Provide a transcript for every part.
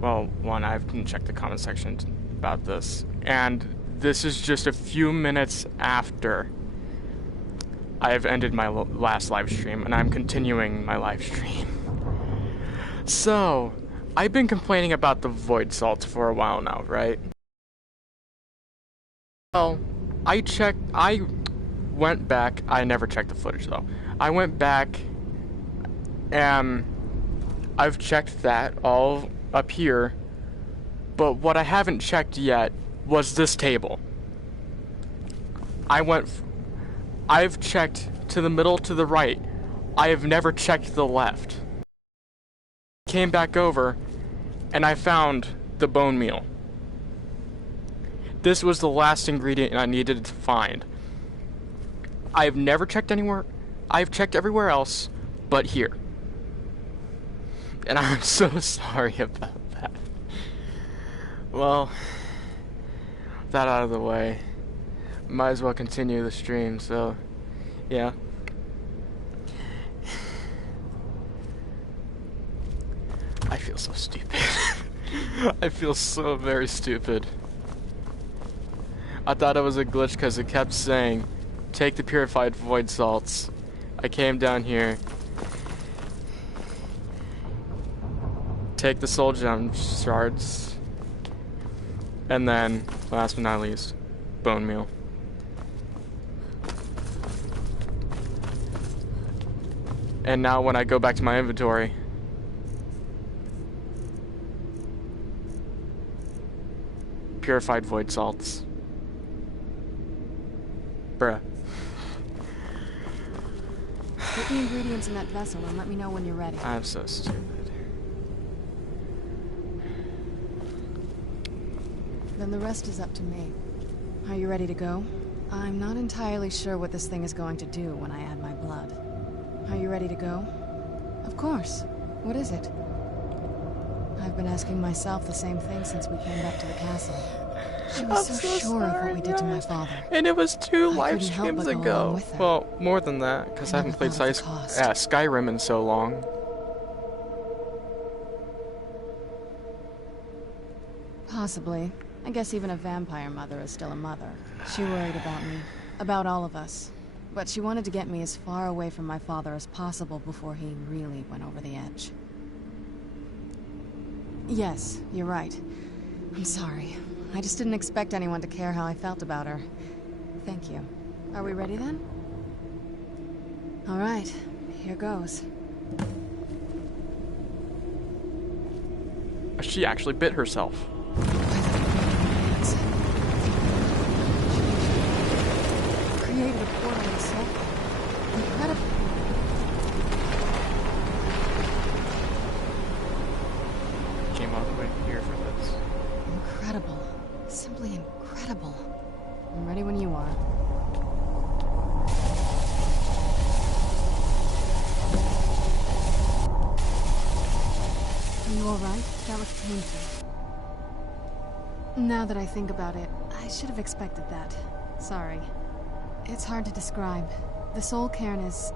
Well, one, I haven't checked the comment section about this, and this is just a few minutes after I have ended my last live stream, and I'm continuing my live stream. So, I've been complaining about the void salts for a while now, right? Well, I went back, I never checked the footage though. I went back, and I've checked that all up here, but what I haven't checked yet was this table. I've checked to the middle, to the right. I have never checked the left. Came back over, and I found the bone meal. This was the last ingredient I needed to find. I've never checked anywhere. I've checked everywhere else, but here. And I'm so sorry about that. Well, that out of the way, might as well continue the stream, so, yeah. I feel so stupid. I feel so very stupid. I thought it was a glitch because it kept saying, take the purified void salts. I came down here. Take the soul gem shards. And then, last but not least, bone meal. And now when I go back to my inventory, purified void salts. Bruh. Put the ingredients in that vessel and let me know when you're ready. I'm so stupid. Then the rest is up to me. Are you ready to go? I'm not entirely sure what this thing is going to do when I add my blood. Are you ready to go? Of course. What is it? I've been asking myself the same thing since we came back to the castle. She was so sure of what we did to my father. And it was 2 live couldn't help streams but go ago. along with her. Well, more than that, because I haven't played never thought of the cost. Skyrim in so long. Possibly. I guess even a vampire mother is still a mother. She worried about me. About all of us. But she wanted to get me as far away from my father as possible before he really went over the edge. Yes, you're right. I'm sorry. I just didn't expect anyone to care how I felt about her. Thank you. Are we ready then? All right, here goes. She actually bit herself. Created a portal in soul. Incredible. Came all the way here for this. Incredible. Simply incredible. I'm ready when you are. Are you alright? That was painful. Now that I think about it, I should have expected that. Sorry. It's hard to describe. The soul cairn is,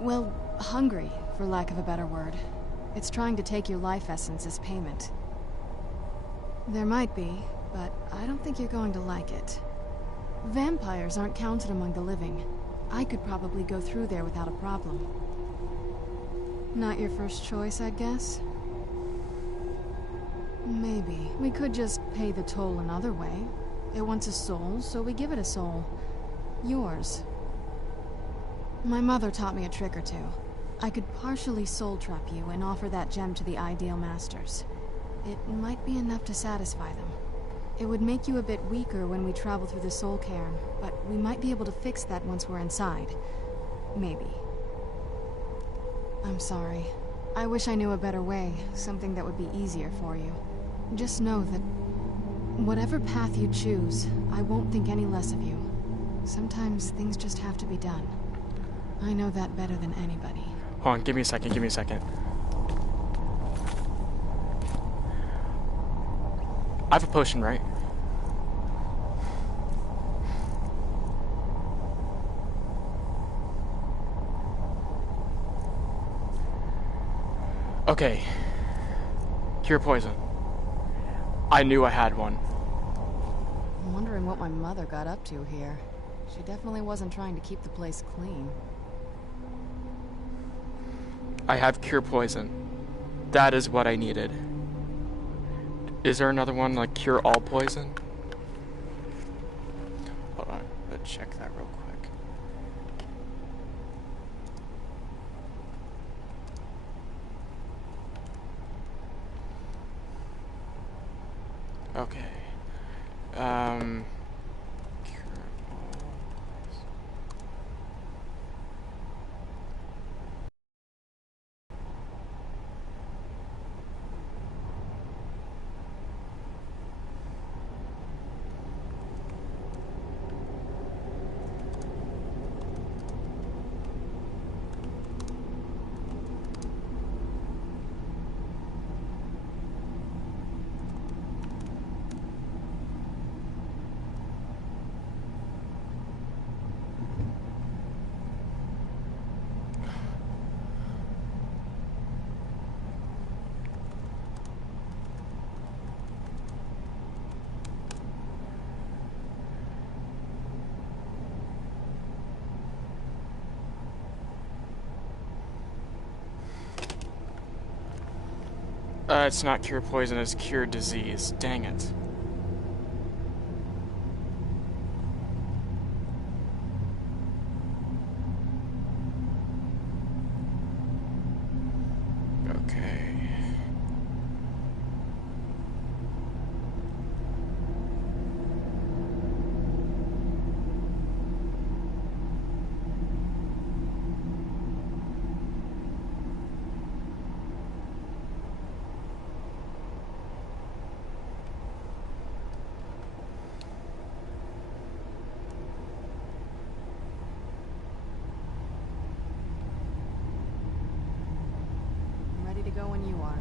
well, hungry, for lack of a better word. It's trying to take your life essence as payment. There might be, but I don't think you're going to like it. Vampires aren't counted among the living. I could probably go through there without a problem. Not your first choice, I guess? Maybe. We could just pay the toll another way. It wants a soul, so we give it a soul. Yours. My mother taught me a trick or two. I could partially soul trap you and offer that gem to the ideal masters. It might be enough to satisfy them. It would make you a bit weaker when we travel through the soul cairn, but we might be able to fix that once we're inside. Maybe. I'm sorry. I wish I knew a better way, something that would be easier for you. Just know that whatever path you choose, I won't think any less of you. Sometimes things just have to be done. I know that better than anybody. Hold on, give me a second. I have a potion, right? Okay. Cure poison. I knew I had one. I'm wondering what my mother got up to here. She definitely wasn't trying to keep the place clean. I have cure poison. That is what I needed. Is there another one, like cure all poison? Hold on, let's check that real quick. Okay. Cure all poison. It's not cure poison, it's cure disease. Dang it. Okay. I'm ready to go when you are.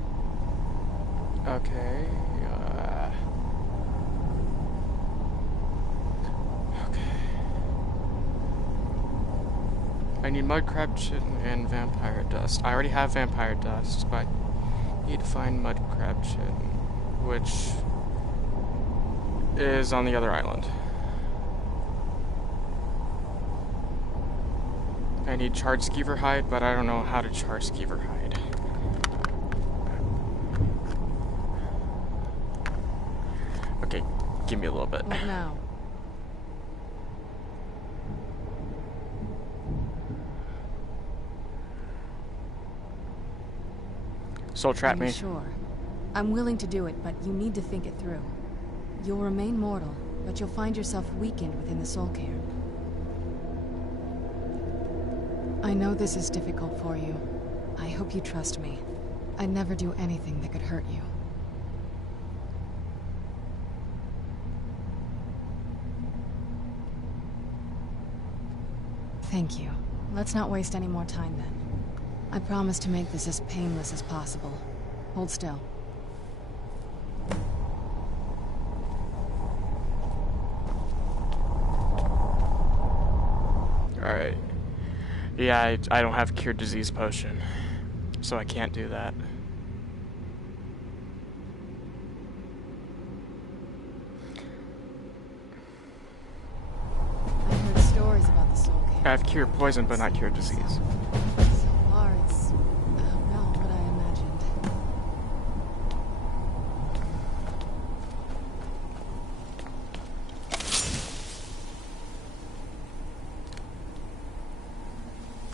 Okay. Okay. I need mud crab chitin and vampire dust. I already have vampire dust, but I need to find mud crab chitin, which is on the other island. I need charred skeever hide, but I don't know how to char skeever hide. Okay, give me a little bit. What now? Soul trap Are you me. sure? I'm willing to do it, but you need to think it through. You'll remain mortal, but you'll find yourself weakened within the soul cairn. I know this is difficult for you. I hope you trust me. I'd never do anything that could hurt you. Thank you. Let's not waste any more time then. I promise to make this as painless as possible. Hold still. Alright. Yeah, I don't have cure disease potion, so I can't do that. I've heard stories about the soul cairn. I have cure poison, but not cure disease. So far, it's not what I imagined.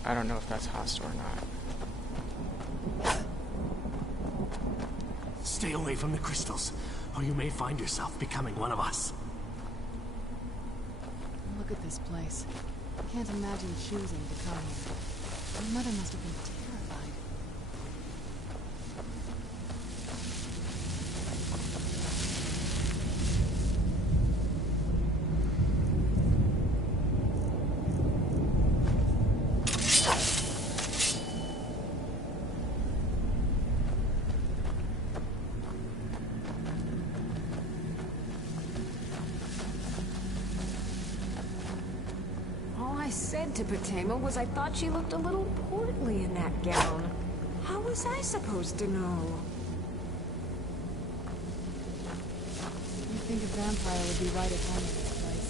I don't know if that's hostile or not. Stay away from the crystals, or you may find yourself becoming one of us. Look at this place. I can't imagine choosing to come here. My mother must have been terrified. All I said to Patema was I thought she looked a little portly in that gown. How was I supposed to know? vampire would be right at home in this place.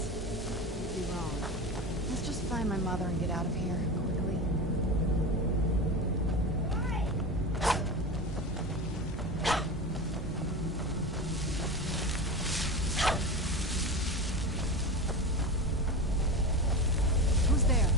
You'd be wrong. Let's just find my mother and get out of here, quickly. Who's there?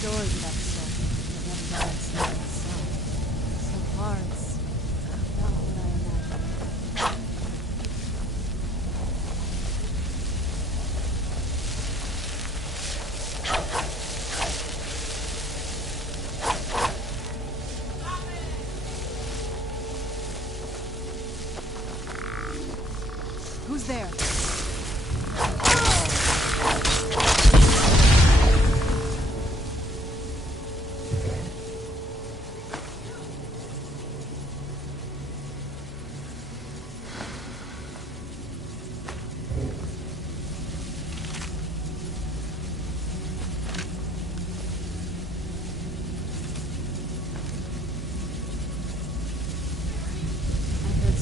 Stories about the soul, but never thought I'd see it myself. So far, it's about what I imagined. Who's there?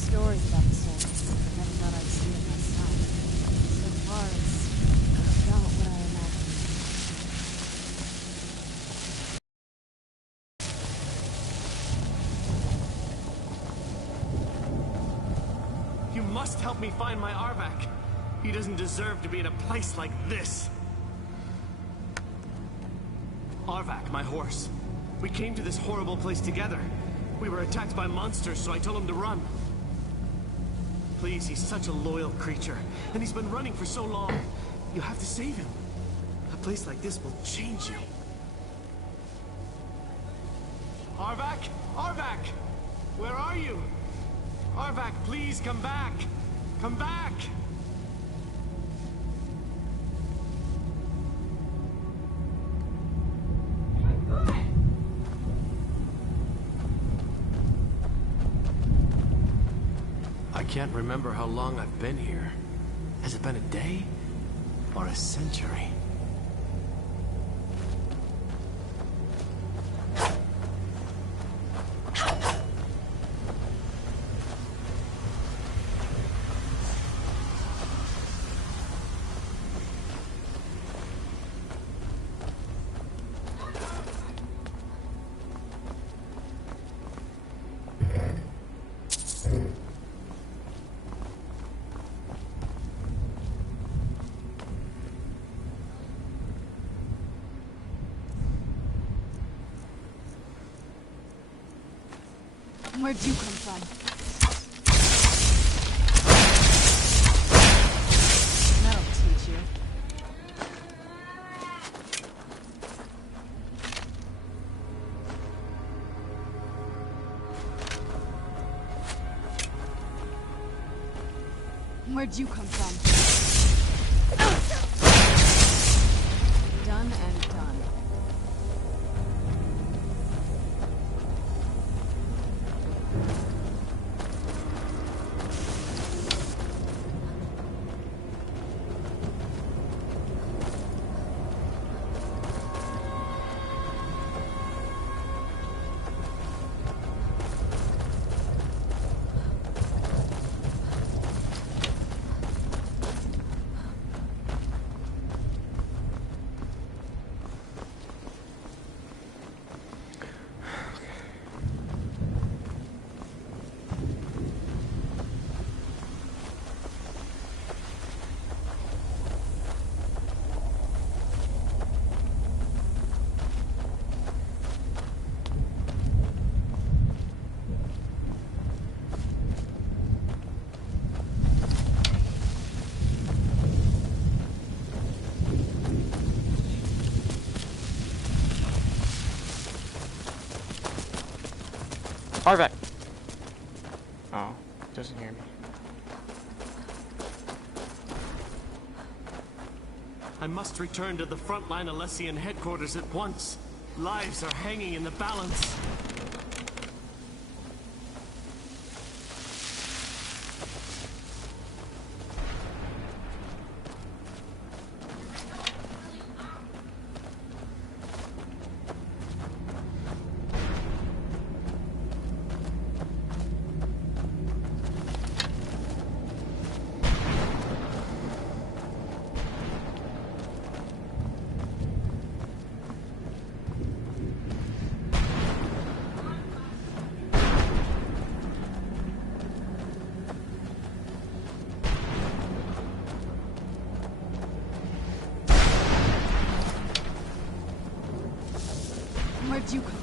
Stories about the soul, but never thought I'd see it myself. So far, it's about what I imagined. You must help me find my Arvak. He doesn't deserve to be in a place like this. Arvak, my horse. We came to this horrible place together. We were attacked by monsters, so I told him to run. Please, he's such a loyal creature, and he's been running for so long. You have to save him. A place like this will change you. Arvak? Arvak! Where are you? Arvak, please come back! Come back! I can't remember how long I've been here. Has it been a day? Or a century? Where'd you come from? That'll teach you. Where'd you come from? Done and done. Arvak! Oh, doesn't hear me. I must return to the frontline Alessian headquarters at once. Lives are hanging in the balance. did you come from?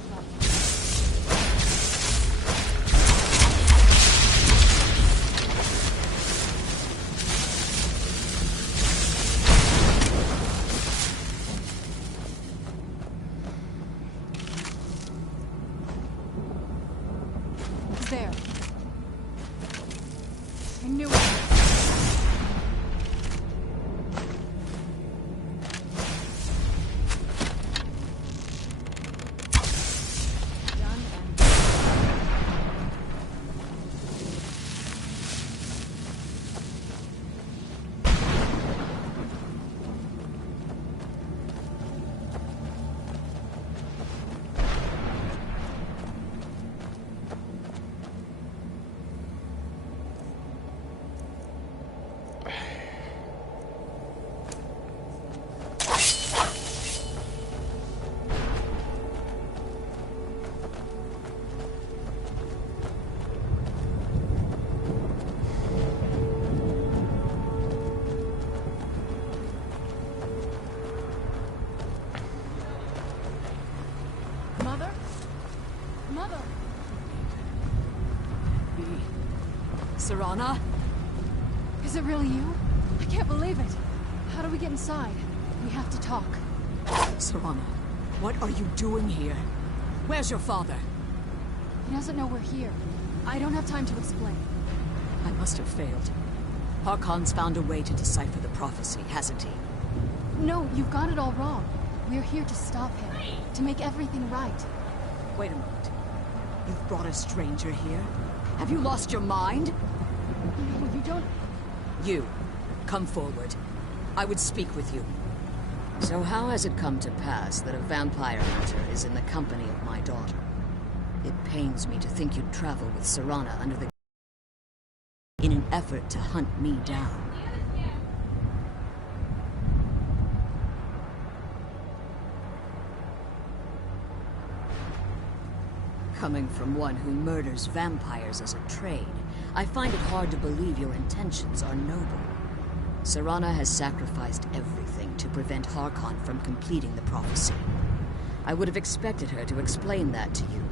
There. I knew it. Mother? Mother! Serana? Is it really you? I can't believe it. How do we get inside? We have to talk. Serana, what are you doing here? Where's your father? He doesn't know we're here. I don't have time to explain. I must have failed. Harkon's found a way to decipher the prophecy, hasn't he? No, you've got it all wrong. We're here to stop him, to make everything right. Wait a moment. You've brought a stranger here? Have you lost your mind? No, you don't... You, come forward. I would speak with you. So how has it come to pass that a vampire hunter is in the company of my daughter? It pains me to think you'd travel with Serana under the... in an effort to hunt me down. Coming from one who murders vampires as a trade, I find it hard to believe your intentions are noble. Serana has sacrificed everything to prevent Harkon from completing the prophecy. I would have expected her to explain that to you.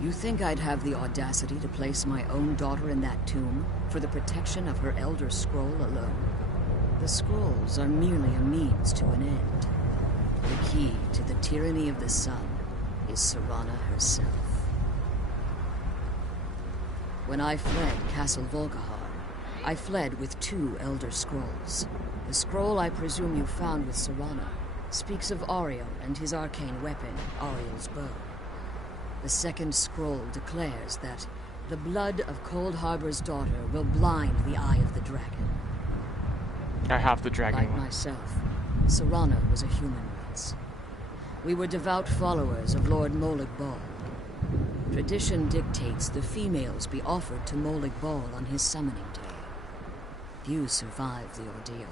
You think I'd have the audacity to place my own daughter in that tomb for the protection of her Elder Scroll alone? The scrolls are merely a means to an end. The key to the tyranny of the sun is Serana herself. When I fled Castle Volkihar, I fled with 2 Elder Scrolls. The scroll I presume you found with Serana speaks of Ariel and his arcane weapon, Ariel's bow. The second scroll declares that the blood of Cold Harbor's daughter will blind the eye of the dragon. I have the dragon Like one. myself, Serana was a human once. We were devout followers of Lord Molag Bal. Tradition dictates the females be offered to Molag Bal on his summoning day. Few survive the ordeal.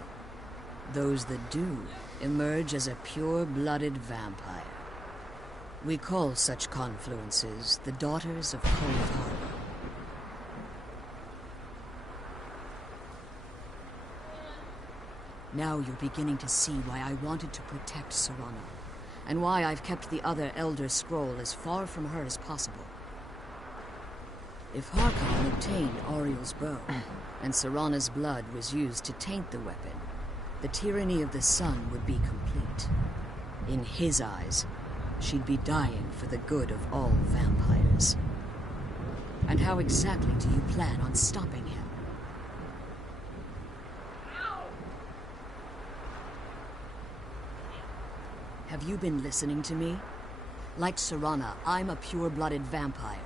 Those that do emerge as a pure-blooded vampire. We call such confluences the Daughters of Cold Harbor. Now you're beginning to see why I wanted to protect Serana, and why I've kept the other Elder Scroll as far from her as possible. If Harkon obtained Ariel's bow, and Serana's blood was used to taint the weapon, the tyranny of the sun would be complete. In his eyes, she'd be dying for the good of all vampires. And how exactly do you plan on stopping him? Have you been listening to me? Like Serana, I'm a pure-blooded vampire.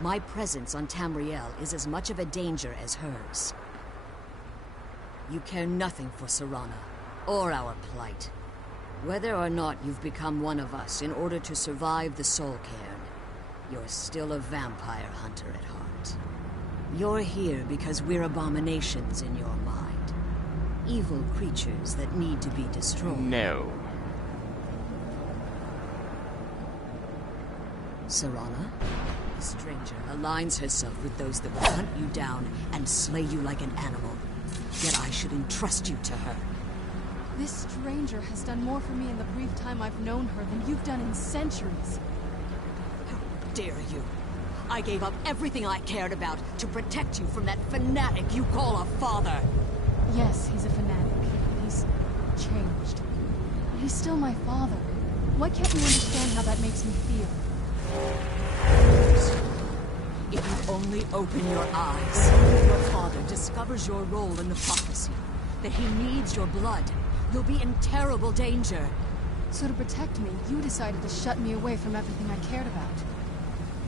My presence on Tamriel is as much of a danger as hers. You care nothing for Serana, or our plight. Whether or not you've become one of us in order to survive the Soul Cairn, you're still a vampire hunter at heart. You're here because we're abominations in your mind. Evil creatures that need to be destroyed. No. Serana, a stranger, aligns herself with those that will hunt you down and slay you like an animal. Yet I should entrust you to her. This stranger has done more for me in the brief time I've known her than you've done in centuries. How dare you? I gave up everything I cared about to protect you from that fanatic you call a father. Yes, he's a fanatic. He's changed. But he's still my father. Why can't you understand how that makes me feel? If you only open your eyes, your father discovers your role in the prophecy, that he needs your blood, you'll be in terrible danger. So to protect me, you decided to shut me away from everything I cared about.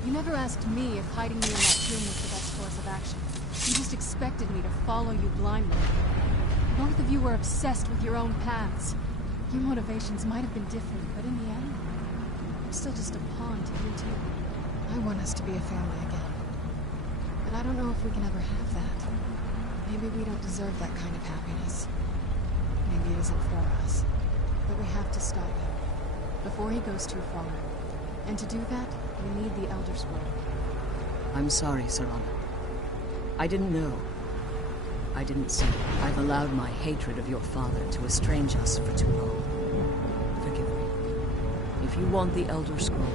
You never asked me if hiding me in that tomb was the best course of action. You just expected me to follow you blindly. Both of you were obsessed with your own paths. Your motivations might have been different, but in the end, I'm still just a pawn to you two. I want us to be a family again. But I don't know if we can ever have that. Maybe we don't deserve that kind of happiness. Maybe it isn't for us. But we have to stop him before he goes too far. And to do that, we need the Elder Scroll. I'm sorry, Serana. I didn't know. I didn't see. I've allowed my hatred of your father to estrange us for too long. Forgive me. If you want the Elder Scroll,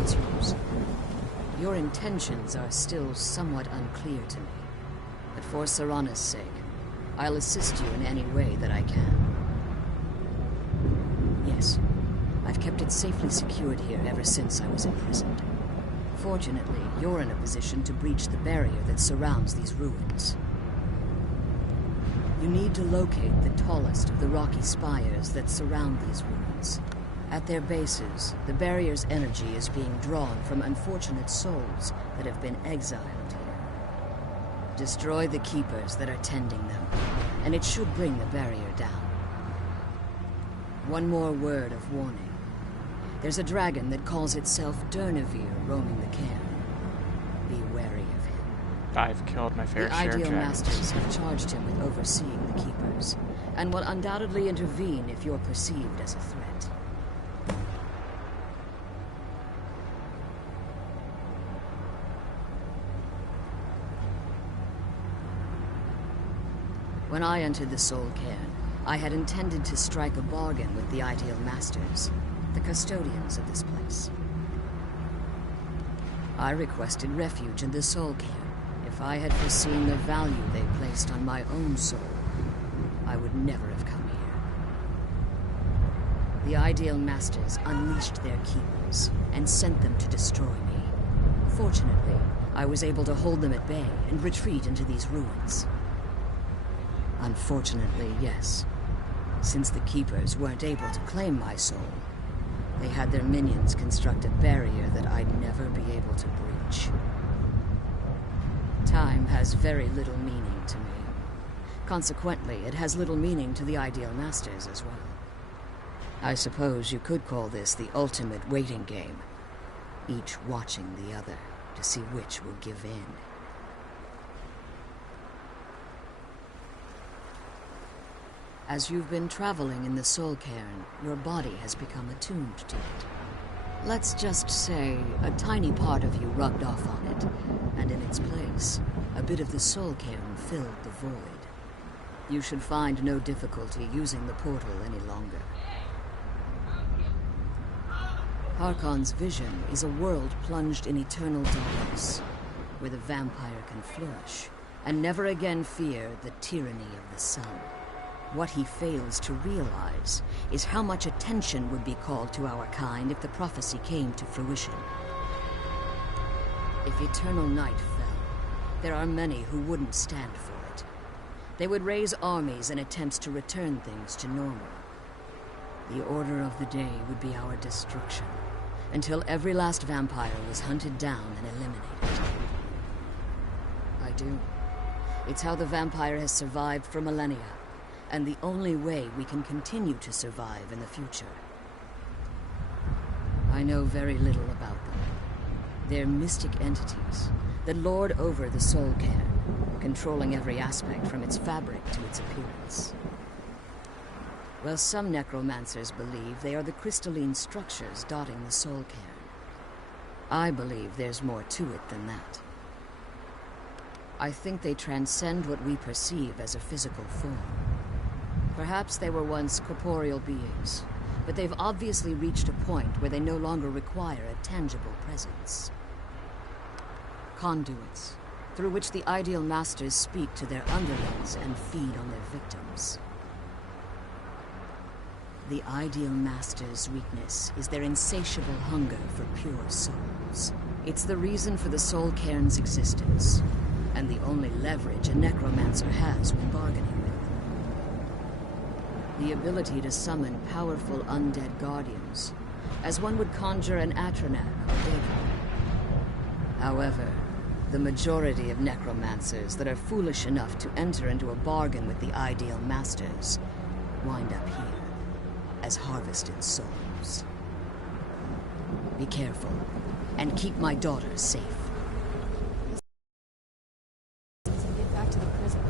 it's yours. Your intentions are still somewhat unclear to me. But for Serana's sake, I'll assist you in any way that I can. Yes, I've kept it safely secured here ever since I was imprisoned. Fortunately, you're in a position to breach the barrier that surrounds these ruins. You need to locate the tallest of the rocky spires that surround these ruins. At their bases, the barrier's energy is being drawn from unfortunate souls that have been exiled here. Destroy the keepers that are tending them, and it should bring the barrier down. One more word of warning. There's a dragon that calls itself Durnevere roaming the cairn. Be wary of him. I've killed my fair The share of Ideal dragons. Masters have charged him with overseeing the keepers, and will undoubtedly intervene if you're perceived as a threat. When I entered the Soul Cairn, I had intended to strike a bargain with the Ideal Masters, the custodians of this place. I requested refuge in the Soul Cairn. If I had foreseen the value they placed on my own soul, I would never have come here. The Ideal Masters unleashed their keepers and sent them to destroy me. Fortunately, I was able to hold them at bay and retreat into these ruins. Unfortunately, yes. Since the Keepers weren't able to claim my soul, they had their minions construct a barrier that I'd never be able to breach. Time has very little meaning to me. Consequently, it has little meaning to the Ideal Masters as well. I suppose you could call this the ultimate waiting game, each watching the other to see which will give in. As you've been traveling in the Soul Cairn, your body has become attuned to it. Let's just say a tiny part of you rubbed off on it, and in its place, a bit of the Soul Cairn filled the void. You should find no difficulty using the portal any longer. Harkon's vision is a world plunged in eternal darkness, where the vampire can flourish, and never again fear the tyranny of the sun. What he fails to realize is how much attention would be called to our kind if the prophecy came to fruition. If eternal night fell, there are many who wouldn't stand for it. They would raise armies in attempts to return things to normal. The order of the day would be our destruction, until every last vampire was hunted down and eliminated. I do. It's how the vampire has survived for millennia, and the only way we can continue to survive in the future. I know very little about them. They're mystic entities that lord over the Soul Cairn, controlling every aspect from its fabric to its appearance. Well, some necromancers believe they are the crystalline structures dotting the Soul Cairn. I believe there's more to it than that. I think they transcend what we perceive as a physical form. Perhaps they were once corporeal beings, but they've obviously reached a point where they no longer require a tangible presence. Conduits, through which the Ideal Masters speak to their underlings and feed on their victims. The Ideal Masters' weakness is their insatiable hunger for pure souls. It's the reason for the Soul Cairn's existence, and the only leverage a necromancer has when bargaining with them. The ability to summon powerful undead guardians, as one would conjure an Atronak or Daedra. However, the majority of necromancers that are foolish enough to enter into a bargain with the Ideal Masters wind up here as harvested souls. Be careful, and keep my daughter safe. Get back to the prison.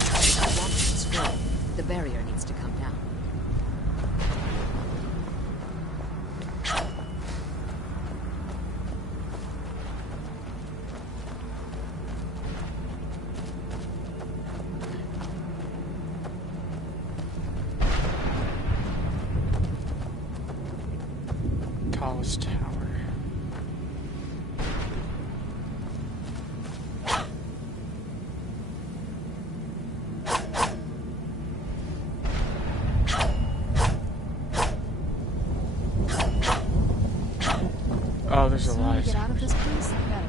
If I walk this way, the barrier needs to come down. Tallest tower. Oh, there's a Sooner lot we of get out of this place, the better.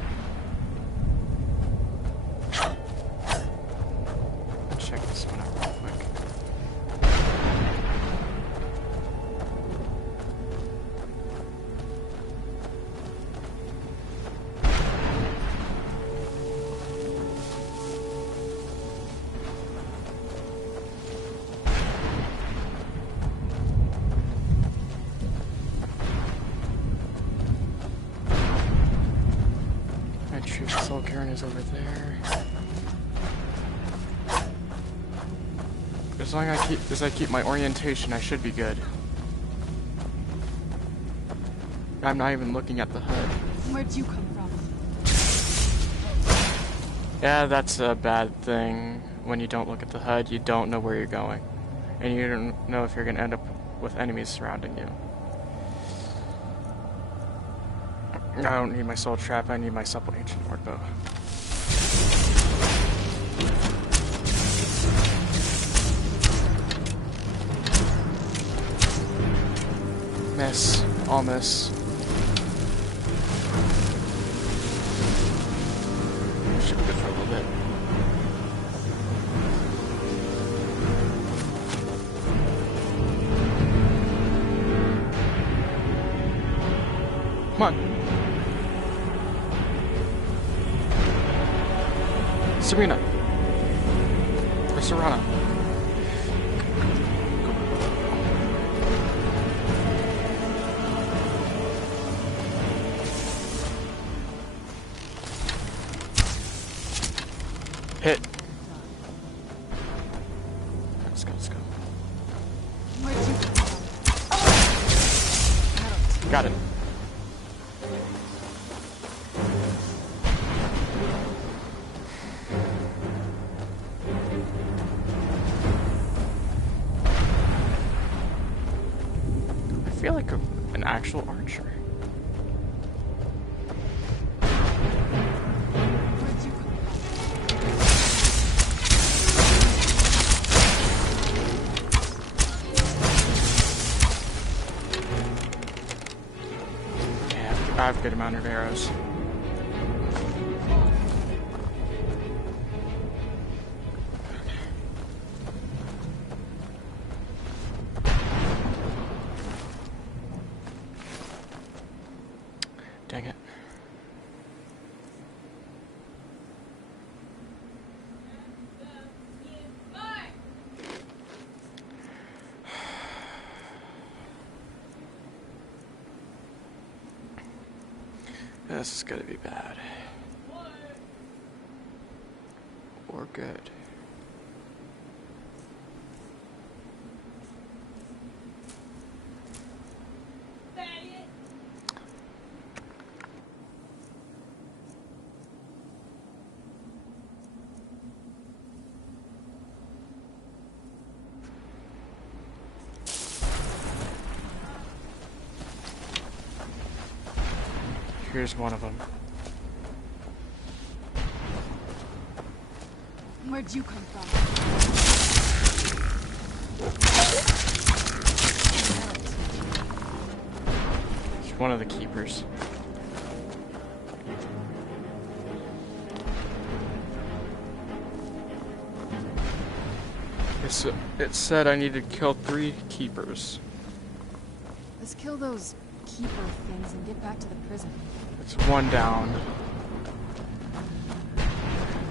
Check this one out real quick. True, the Soul Cairn is over there. As long as I keep my orientation, I should be good. I'm not even looking at the HUD. Where'd you come from? Yeah, that's a bad thing. When you don't look at the HUD, you don't know where you're going. And you don't know if you're going to end up with enemies surrounding you. I don't need my soul trap, I need my supple ancient ward bow. Miss. All miss. Should be good for a little bit. Come on. Serena. Or Serana. Hit. Let's go, let's go. Where'd you come from? Got it. I feel like an actual archer. Where'd you come Yeah, I have a good amount of arrows. Dang it. This is gonna be bad. Or good. Here's one of them. Where'd you come from? It's one of the keepers. It said I need to kill 3 keepers. Let's kill those keeper things and get back to the prison. It's 1 down.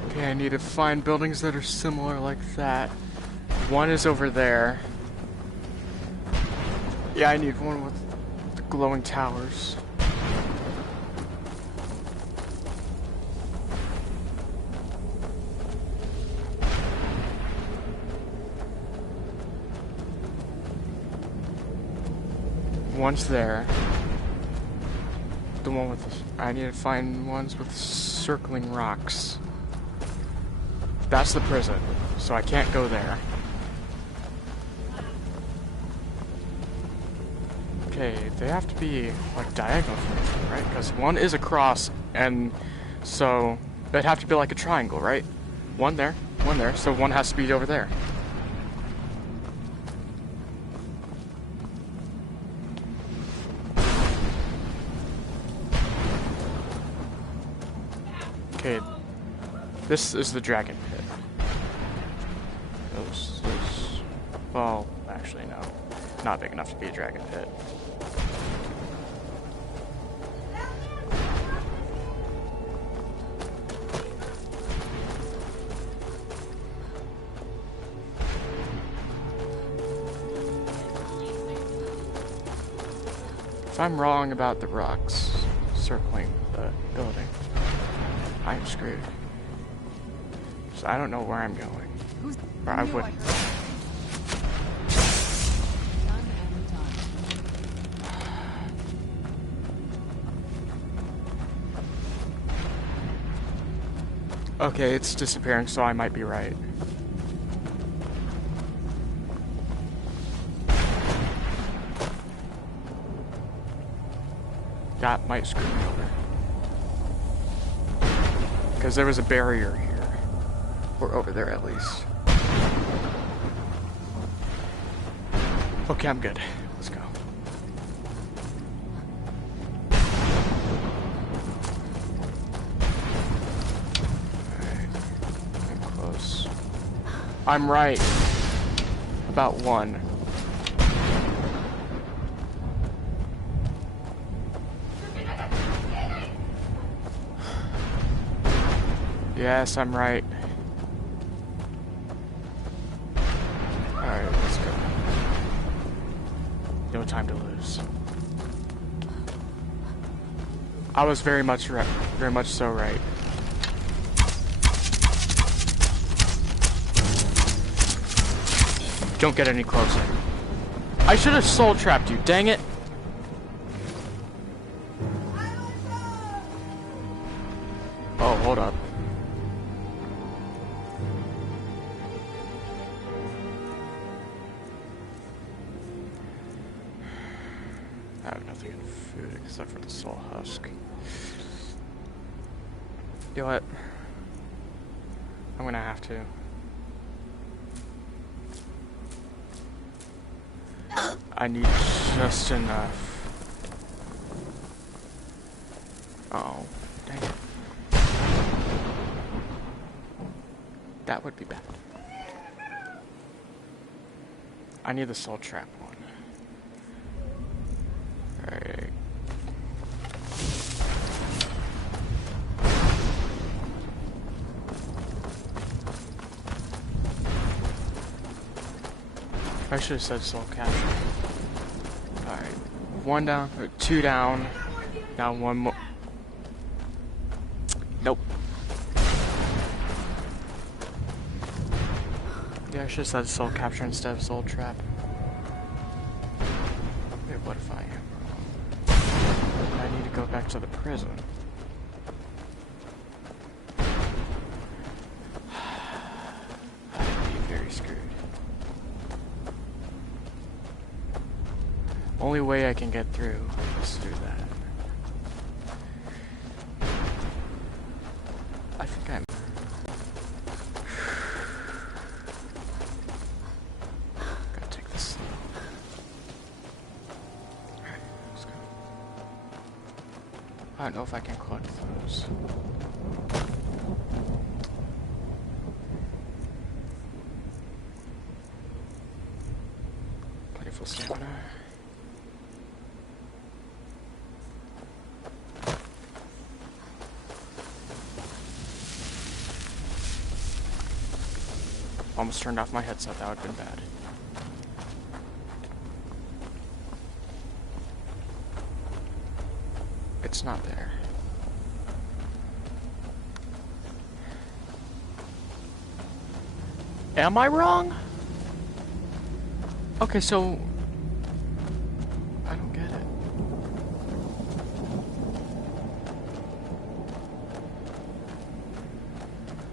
Okay, I need to find buildings that are similar like that. 1 is over there. Yeah, I need one with the glowing towers. One's there. The one with I need to find ones with circling rocks. That's the prison, so I can't go there. Okay, they have to be like diagonal from each other, right? Because 1 is across, and so they'd have to be like a triangle, right? 1 there, 1 there, so 1 has to be over there. Okay, this is the dragon pit. Those, well, actually no, not big enough to be a dragon pit. If I'm wrong about the rocks circling the building, I'm screwed. So I don't know where I'm going. Or I would. Okay, it's disappearing, so I might be right. That might screw me over. Because there was a barrier here. Or over there at least. Okay, I'm good. Let's go. Alright. I'm close. I'm right. About 1. Yes, I'm right. Alright, let's go. No time to lose. I was very much so right. Don't get any closer. I should have soul trapped you, dang it! Oh, hold up. I have nothing in food except for the soul husk. You know what? I'm gonna have to. I need just enough. Oh, dang it. That would be bad. I need the soul trap one. Alright. I should have said soul capture. Alright. 1 down, or 2 down. Now 1 more. Nope. Yeah, I should have said soul capture instead of soul trap. Wait, what if I am wrong? I need to go back to the prison. I'd be very screwed. Only way I can get through is through that. think I'm... Gotta take this slow. Alright, let's go. I don't know if I can collect those. Playful stamina. Almost turned off my headset, that would have been bad. It's not there. Am I wrong? Okay, so... I don't get it.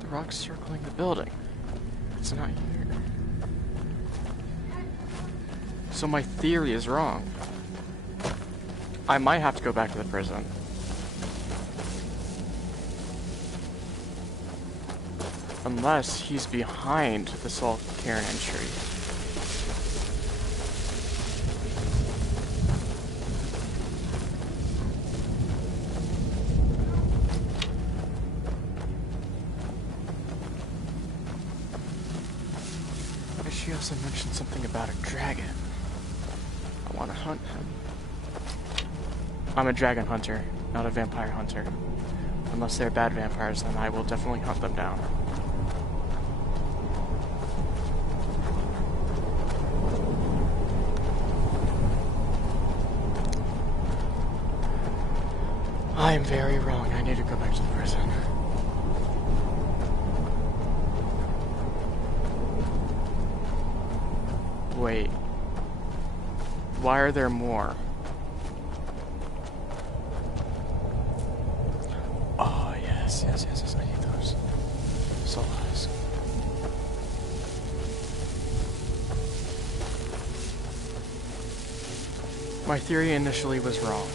The rock's circling the building. It's not here. So my theory is wrong. I might have to go back to the prison. Unless he's behind the Saul Cairn entry. She also mentioned something about a dragon. I want to hunt him. I'm a dragon hunter, not a vampire hunter. Unless they're bad vampires, then I will definitely hunt them down. I am very wrong. I need to go back to the prison. Wait. Why are there more? Oh, yes. I need those. Soul eyes. My theory initially was wrong.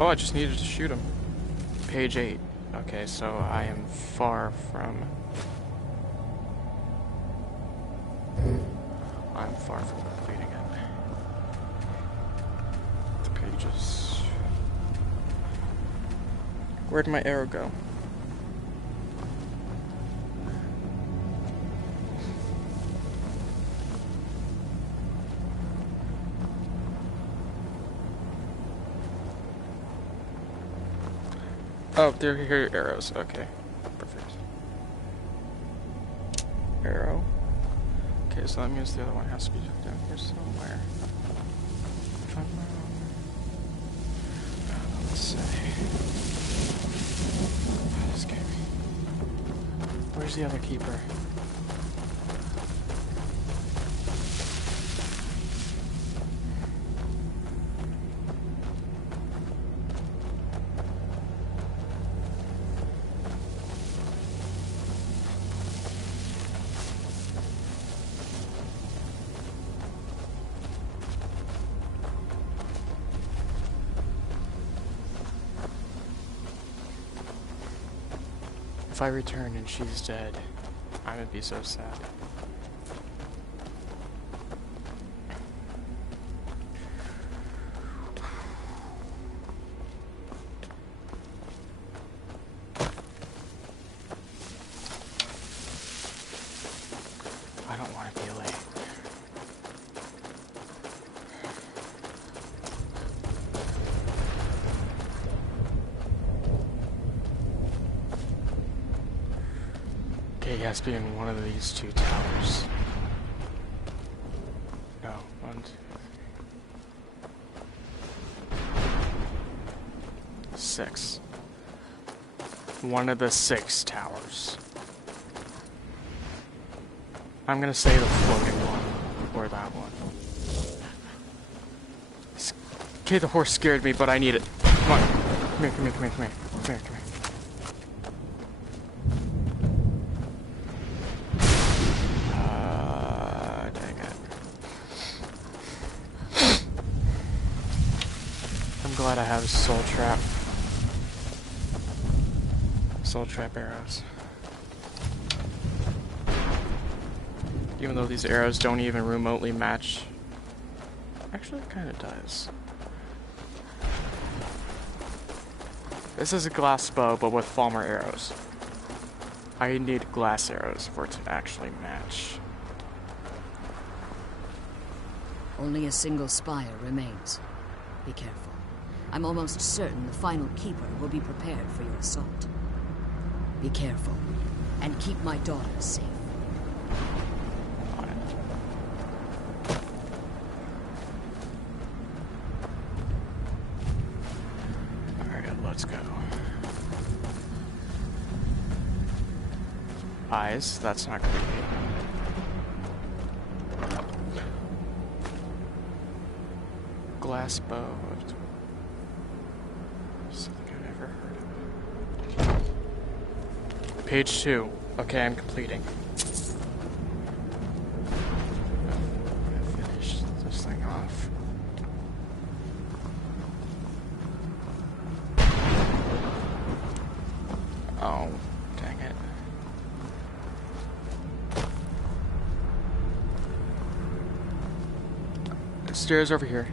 Oh, I just needed to shoot him. Page 8. Okay, so I am far from... I'm far from completing it. The pages... Where'd my arrow go? Oh, here are your arrows. Okay, perfect. Arrow. Okay, so that means the other one has to be down here somewhere. If I'm wrong. Let's say. Oh, this game. Where's the other keeper? If I return and she's dead, I'm gonna be so sad. I don't want to be late. Okay, he has to be in one of these two towers. No, 1, 2, 6. One of the 6 towers. I'm gonna say the floating one, or that one. Okay, the horse scared me, but I need it. Come on. Come here, come here, come here, come here. Come here, come here. Dang it. I'm glad I have soul trap. Soul trap arrows. Even though these arrows don't even remotely match. Actually, it kind of does. This is a glass bow, but with Falmer arrows. I need glass arrows for it to actually match. Only a single spire remains. Be careful. I'm almost certain the final keeper will be prepared for your assault. Be careful, and keep my daughter safe. On it. Alright, let's go. Eyes, that's not creepy. Glass bow. Something I've never heard of. Page 2. Okay, I'm completing. I'm gonna finish this thing off. Oh, dang it. The stairs over here.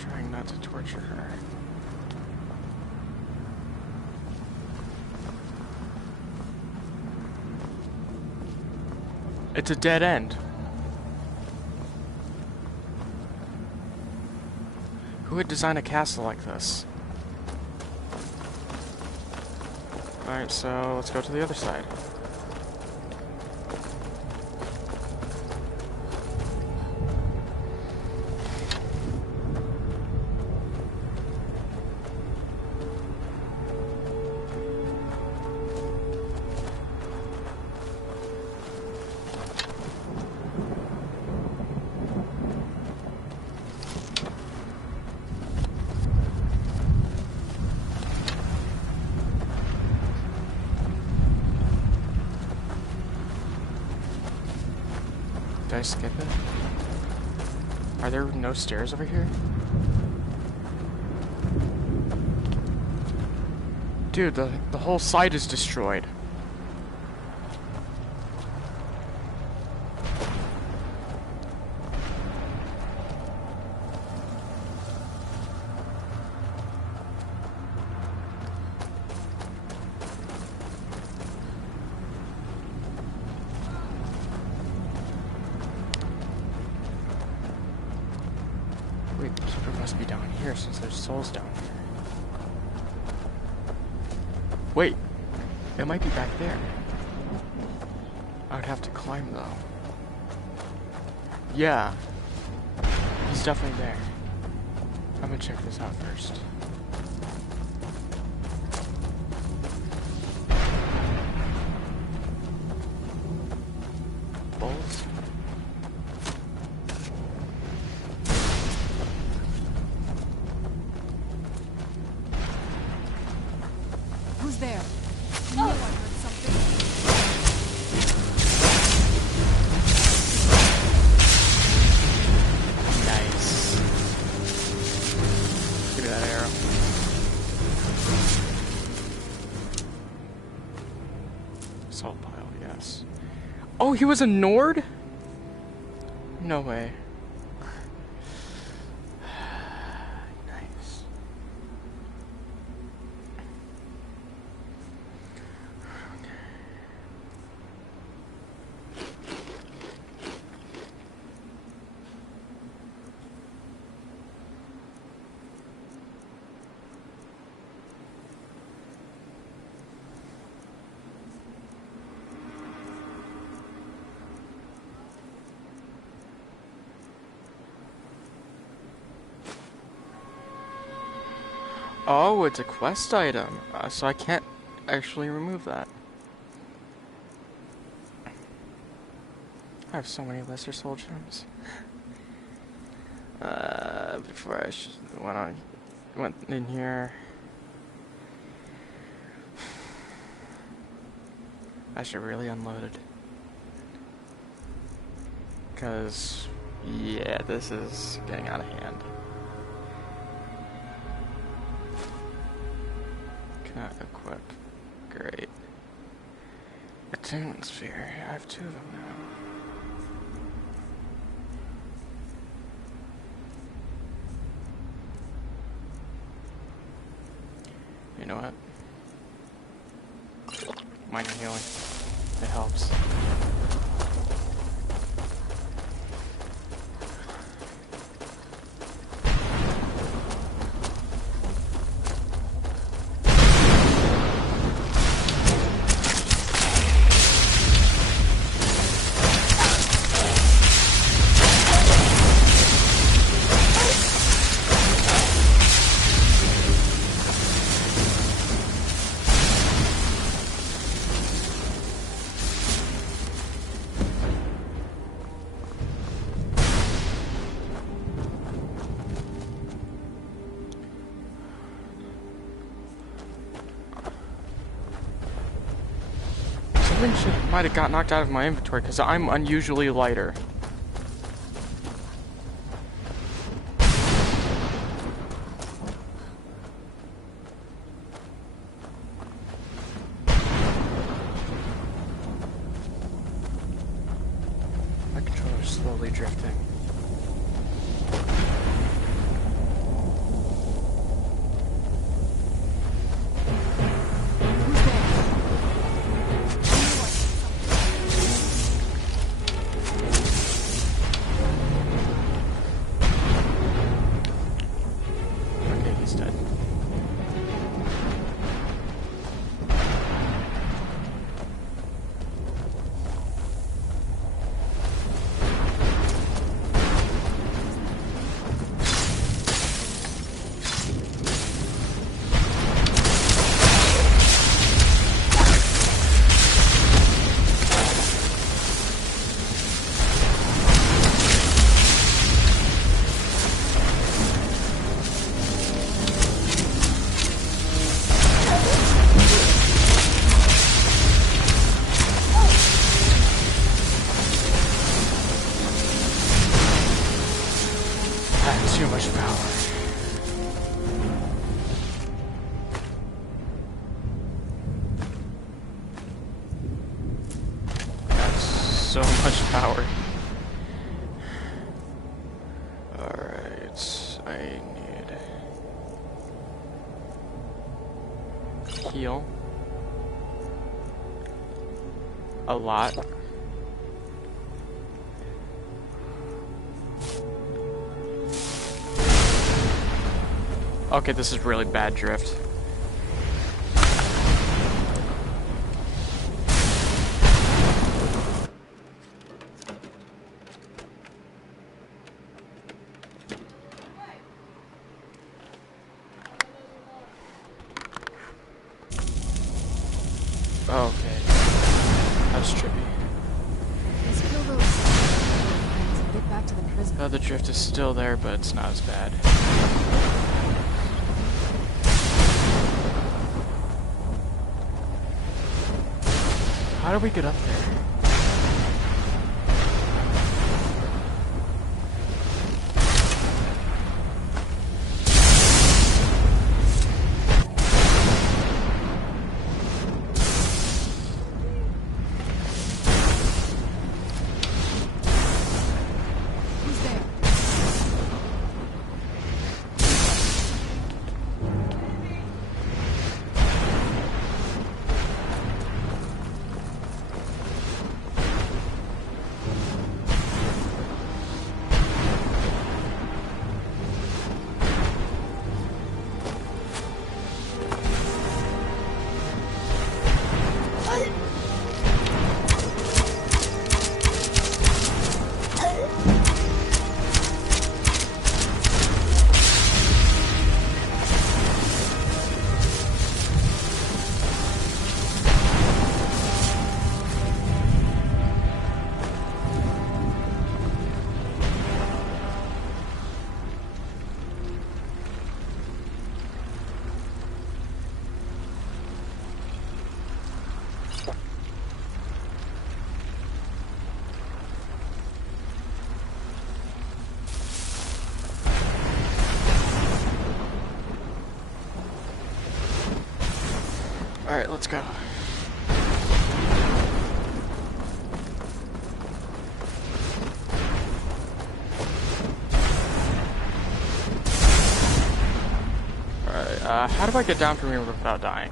Trying not to torture her. It's a dead end. Who would design a castle like this? Alright, so let's go to the other side. Did I skip it? Are there no stairs over here? Dude, the whole site is destroyed. Wait, the keeper must be down here since there's souls down here. Wait, it might be back there. I would have to climb though. Yeah, he's definitely there. I'm gonna check this out first. Bolts. Who's there? I knew I heard something. Nice. Give me that arrow. Salt pile, yes. Oh, he was a Nord? No way. Nice. Oh, it's a quest item, so I can't actually remove that. I have so many lesser soul gems. Before I went in here, I should really unload it. Because, yeah, this is getting out of hand. Cannot equip. Great. Attunement sphere. I have 2 of them now. You know what? Minor healing. It helps. Something might have got knocked out of my inventory because I'm unusually lighter. My controller's slowly drifting. Too much power. That's so much power. Alright, I need heal a lot. Okay, this is really bad drift. Okay. That's trippy. Let's kill those friends and get back to the prison. The drift is still there, but it's not as bad. How do we get up there? Who's there? Alright, let's go. Alright, how do I get down from here without dying?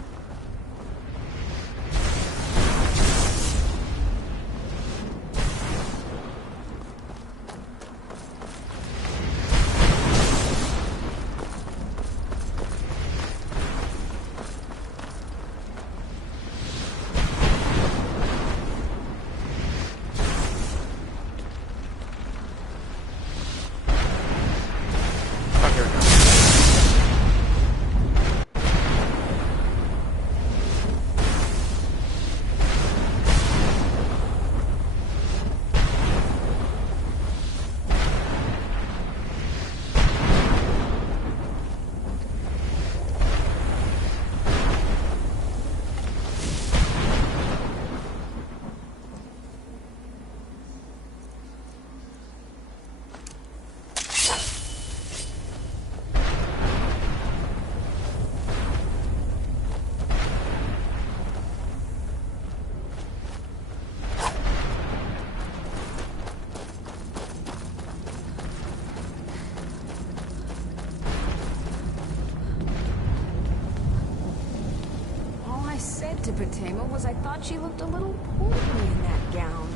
To Patema was I thought she looked a little portly in that gown.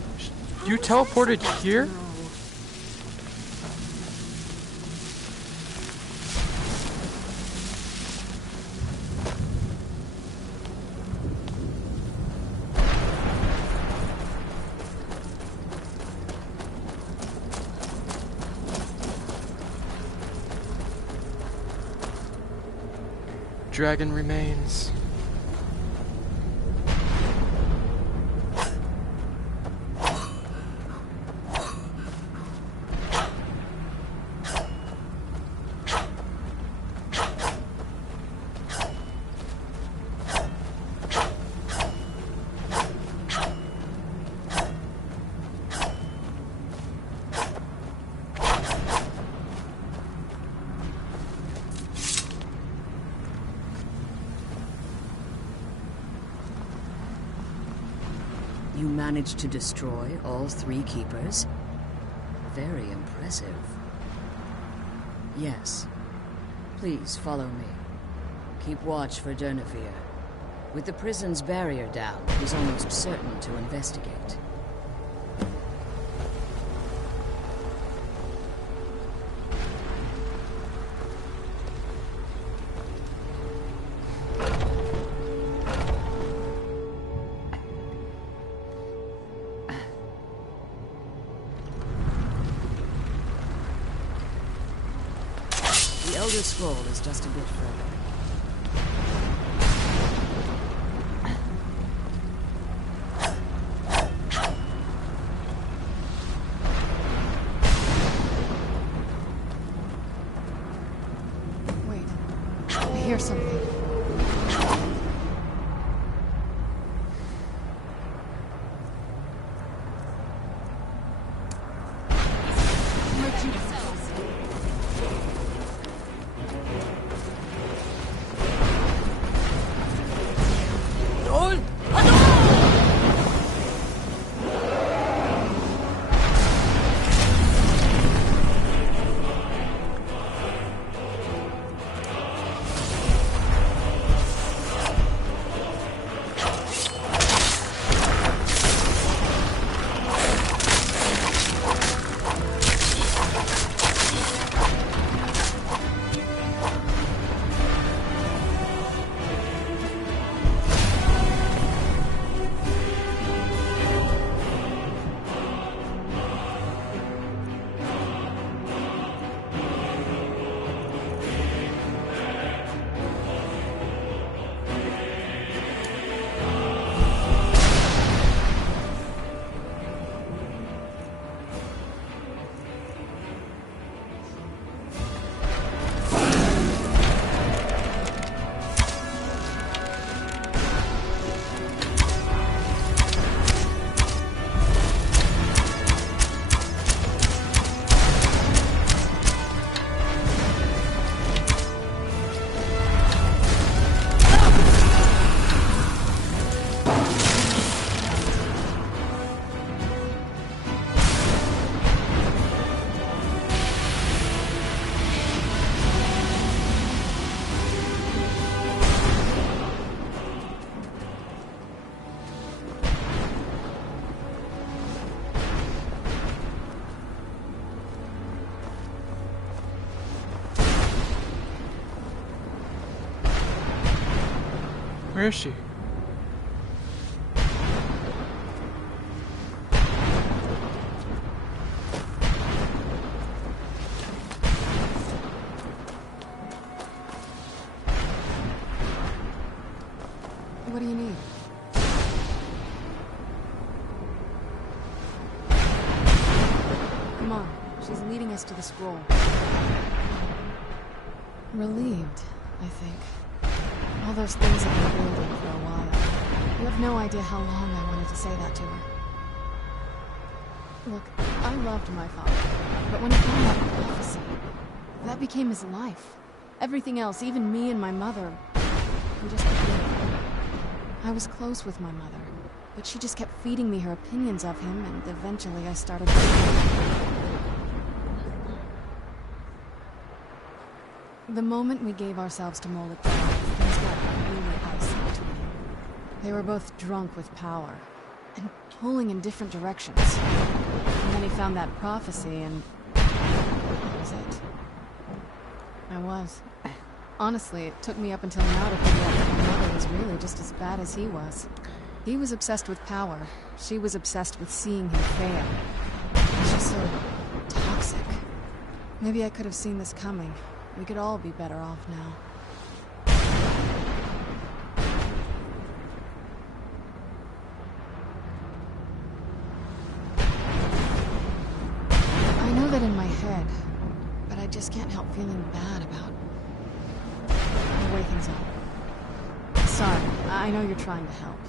You teleported here? Dragon remains. You managed to destroy all 3 keepers? Very impressive. Yes. Please follow me. Keep watch for Durnevere. With the prison's barrier down, he's almost certain to investigate. The Elder Scroll is just a bit further. Wait. I hear something. Where is she? What do you need? Come on, she's leading us to the scroll. Relieved, I think. All those things have been building for a while. You have no idea how long I wanted to say that to her. Look, I loved my father, but when he found that prophecy, that became his life. Everything else, even me and my mother, we just became. I was close with my mother, but she just kept feeding me her opinions of him, and eventually I started The moment we gave ourselves to Moloch, things got really icy between them. They were both drunk with power, and pulling in different directions. And then he found that prophecy, and that was it. I was. Honestly, it took me up until now to figure out that my mother was really just as bad as he was. He was obsessed with power. She was obsessed with seeing him fail. She's so toxic. Maybe I could have seen this coming. We could all be better off now. I know that in my head, but I just can't help feeling bad about the way things are. Sorry, I know you're trying to help.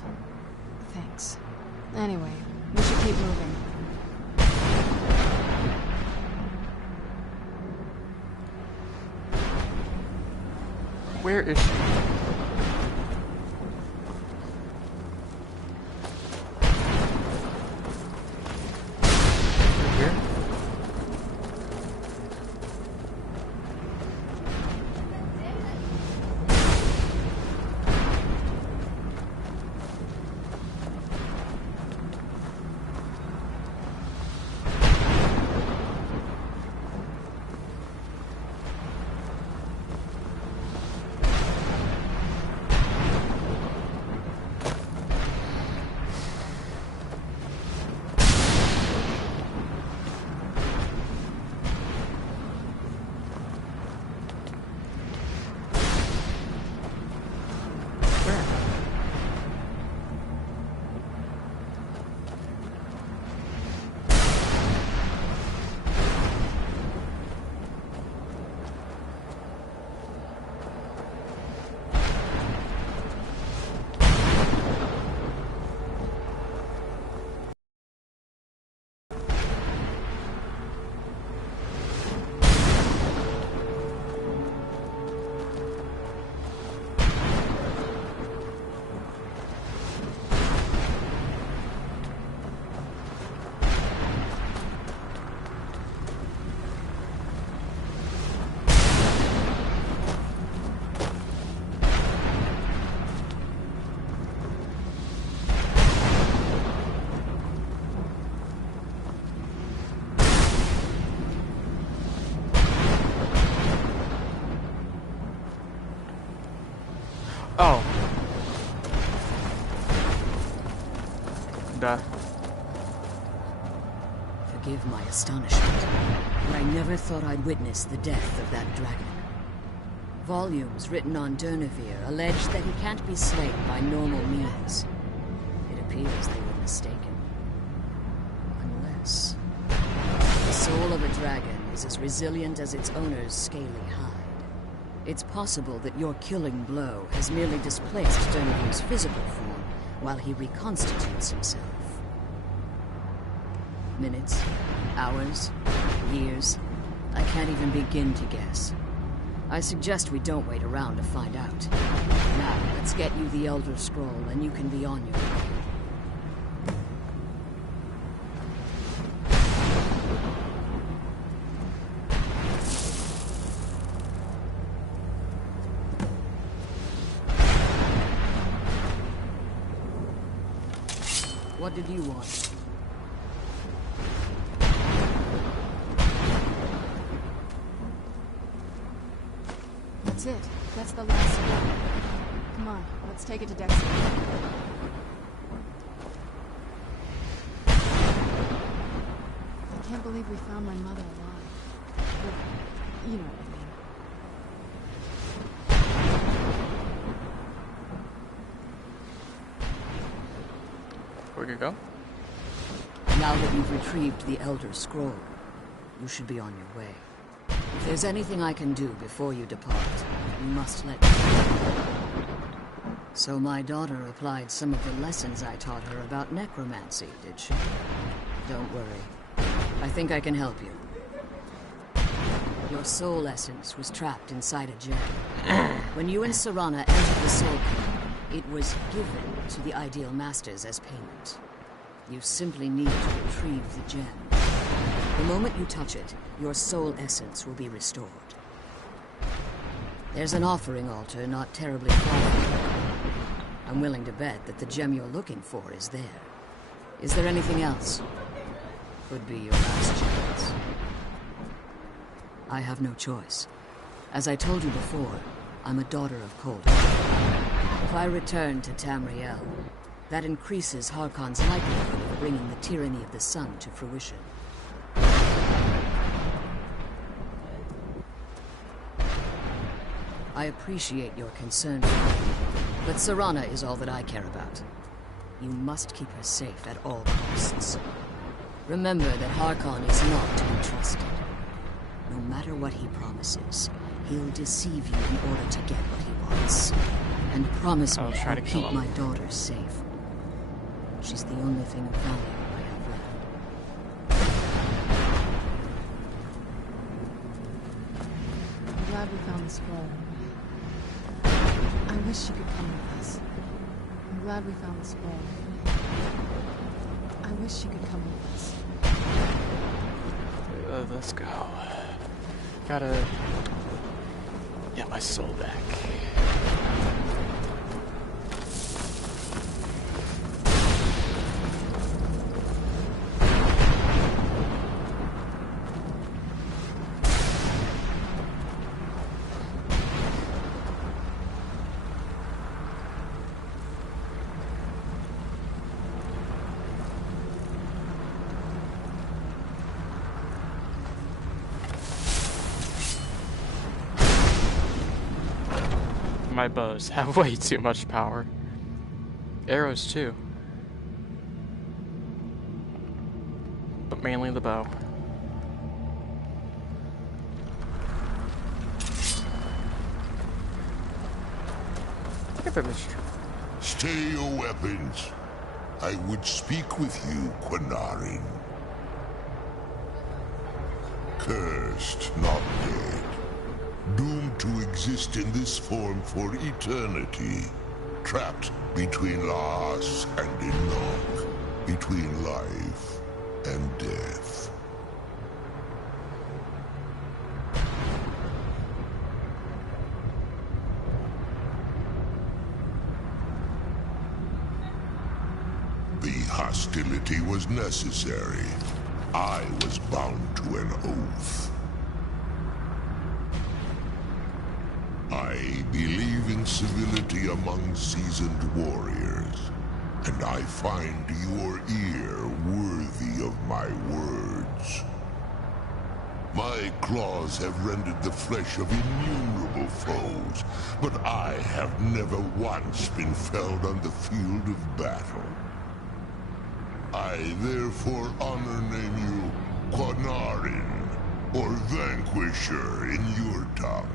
Thanks. Anyway, we should keep moving. Where is she? Right here? Oh. Duh. Forgive my astonishment, but I never thought I'd witness the death of that dragon. Volumes written on Durnevere allege that he can't be slain by normal means. It appears they were mistaken. Unless... the soul of a dragon is as resilient as its owner's scaly hide. It's possible that your killing blow has merely displaced Durnevere's physical form while he reconstitutes himself. Minutes, hours, years, I can't even begin to guess. I suggest we don't wait around to find out. Now, let's get you the Elder Scroll and you can be on your way. What did you want? That's it. That's the last one. Come on, let's take it to Dexter. I can't believe we found my mother alive. But, you know what I mean. We could go? Now that you've retrieved the Elder Scroll, you should be on your way. If there's anything I can do before you depart, you must let me know. So my daughter applied some of the lessons I taught her about necromancy, did she? Don't worry. I think I can help you. Your soul essence was trapped inside a gem. When you and Serana entered the Soul Cave, it was given to the Ideal Masters as payment. You simply need to retrieve the gem. The moment you touch it, your soul essence will be restored. There's an offering altar not terribly far from here. I'm willing to bet that the gem you're looking for is there. Is there anything else? Could be your last chance. I have no choice. As I told you before, I'm a daughter of Cold. If I return to Tamriel, that increases Harkon's likelihood of bringing the tyranny of the sun to fruition. I appreciate your concern for me, but Serana is all that I care about. You must keep her safe at all costs. Remember that Harkon is not to be trusted. No matter what he promises, he'll deceive you in order to get what he wants. And promise me try to he'll kill keep him. my daughter safe. She's the only thing of value I have left. I'm glad we found the scroll. I wish she could come with us. I'm glad we found the scroll. I wish she could come with us. Let's go. Gotta get my soul back. My bows have way too much power. Arrows too. But mainly the bow. Look at this. Stay your weapons. I would speak with you, Quinarin. Cursed, not dead. Doomed to exist in this form for eternity. Trapped between Laas and Enoch. Between life and death. The hostility was necessary. I was bound to an oath. I believe in civility among seasoned warriors, and I find your ear worthy of my words. My claws have rendered the flesh of innumerable foes, but I have never once been felled on the field of battle. I therefore honor name you Quinarin, or Vanquisher in your tongue.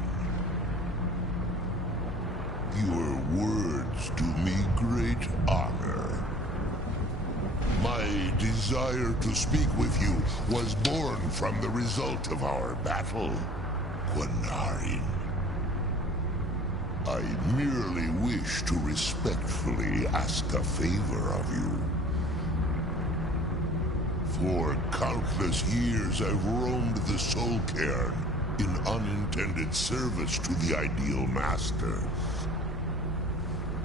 Your words do me great honor. My desire to speak with you was born from the result of our battle, Quinarin. I merely wish to respectfully ask a favor of you. For countless years I've roamed the Soul Cairn in unintended service to the Ideal Masters.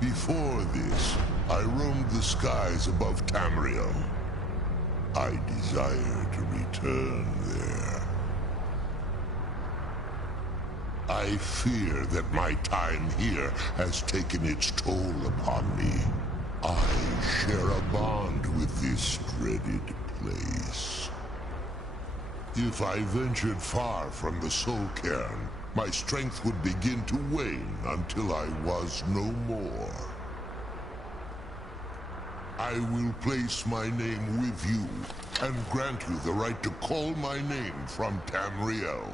Before this, I roamed the skies above Tamriel. I desire to return there. I fear that my time here has taken its toll upon me. I share a bond with this dreaded place. If I ventured far from the Soul Cairn, my strength would begin to wane until I was no more. I will place my name with you and grant you the right to call my name from Tamriel.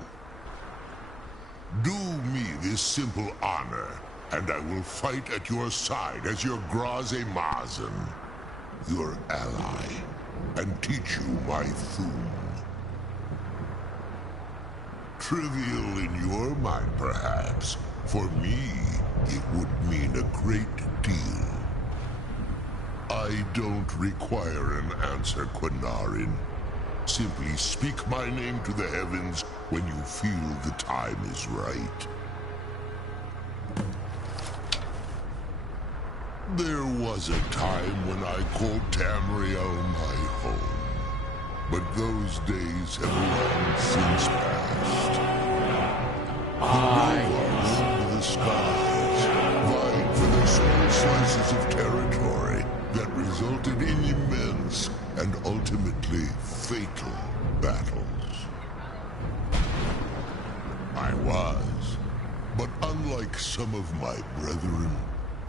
Do me this simple honor, and I will fight at your side as your Graze Mazen, your ally, and teach you my Thum. Trivial in your mind, perhaps. For me, it would mean a great deal. I don't require an answer, Quinarin. Simply speak my name to the heavens when you feel the time is right. There was a time when I called Tamriel my home. But those days have long since passed. Roamed the skies, vying for the small slices of territory that resulted in immense and ultimately fatal battles. I was, but unlike some of my brethren,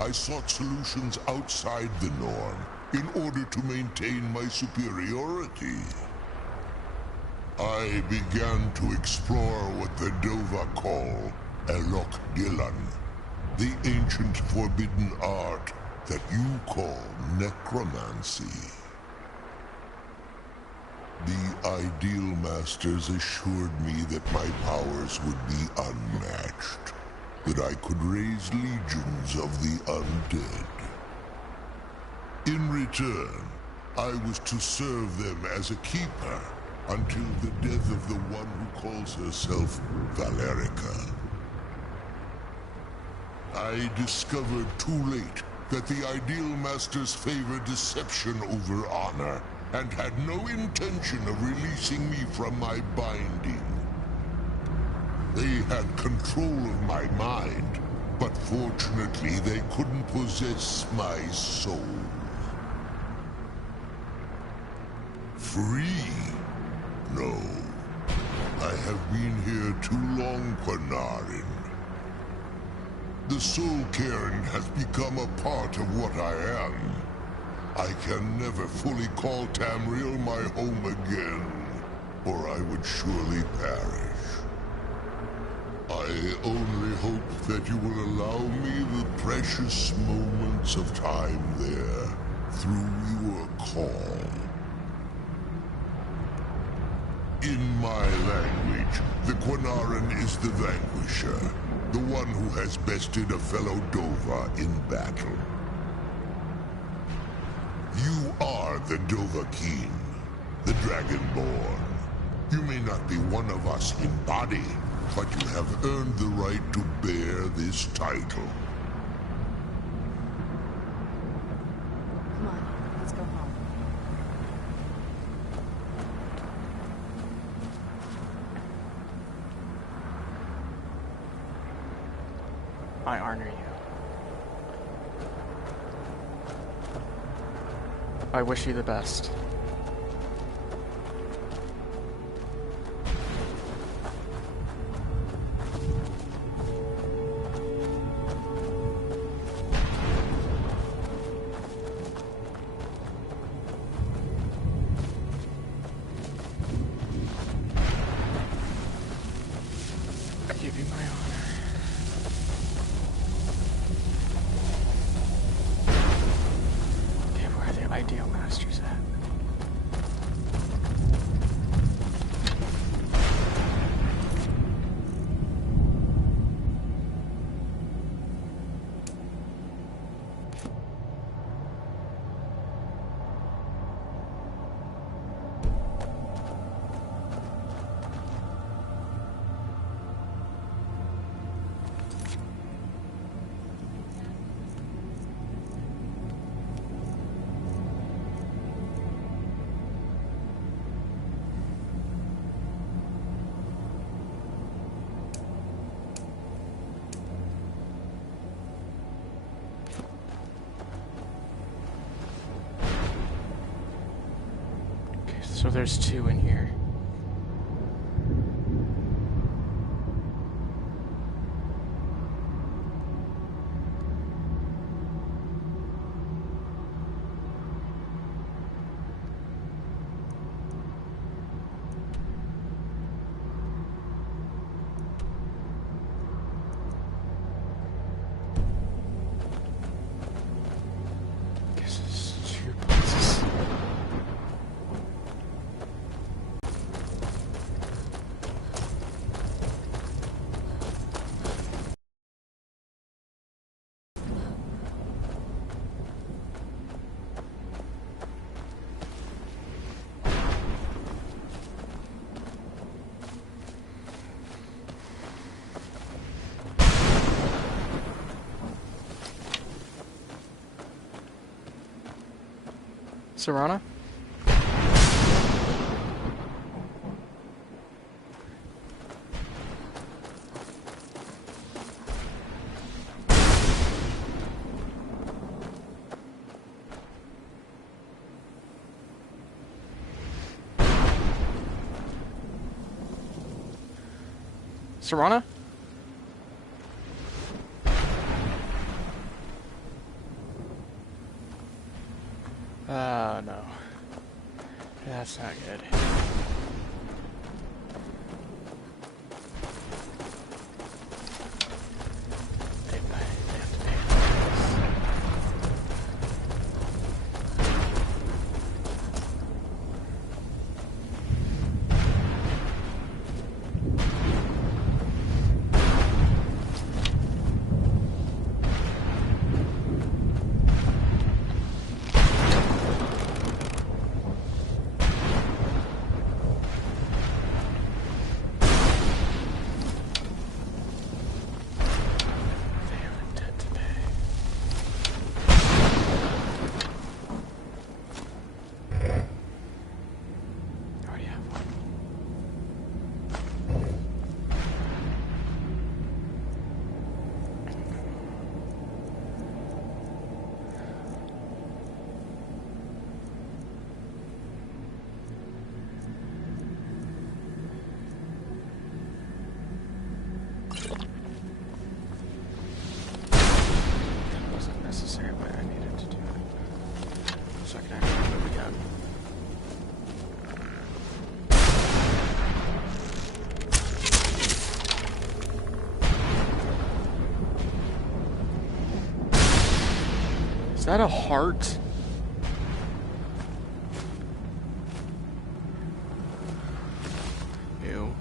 I sought solutions outside the norm in order to maintain my superiority. I began to explore what the Dova call Elok Gillan, the ancient forbidden art that you call necromancy. The Ideal Masters assured me that my powers would be unmatched, that I could raise legions of the undead. In return, I was to serve them as a keeper until the death of the one who calls herself Valerica. I discovered too late that the Ideal Masters favor deception over honor, and had no intention of releasing me from my binding. They had control of my mind, but fortunately they couldn't possess my soul. Free? No. I have been here too long, Quinarin. The Soul Cairn has become a part of what I am. I can never fully call Tamriel my home again, or I would surely perish. I only hope that you will allow me the precious moments of time there, through your call. In my language, the Quinarin is the vanquisher, the one who has bested a fellow Dova in battle. You are the Dovahkiin, the Dragonborn. You may not be one of us in body, but you have earned the right to bear this title. Come on, let's go home. I honor you. I wish you the best. I give you my honor. Okay, where are the Ideal Masters at? So there's 2 in here. Guess it's 2 places. Serana? Serana? Oh no. That's not good. They have to pay for necessary, but I needed to do it so I can actually move again. Is that a heart? Ew.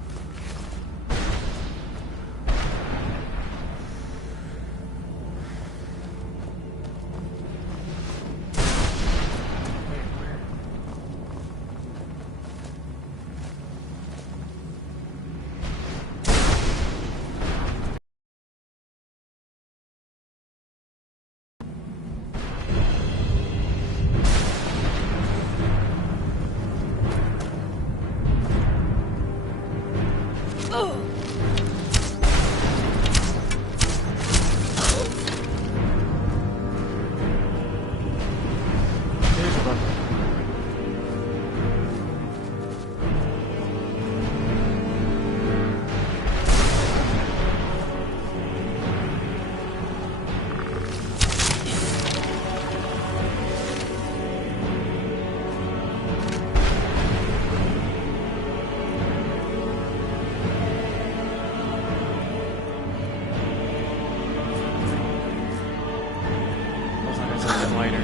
Later.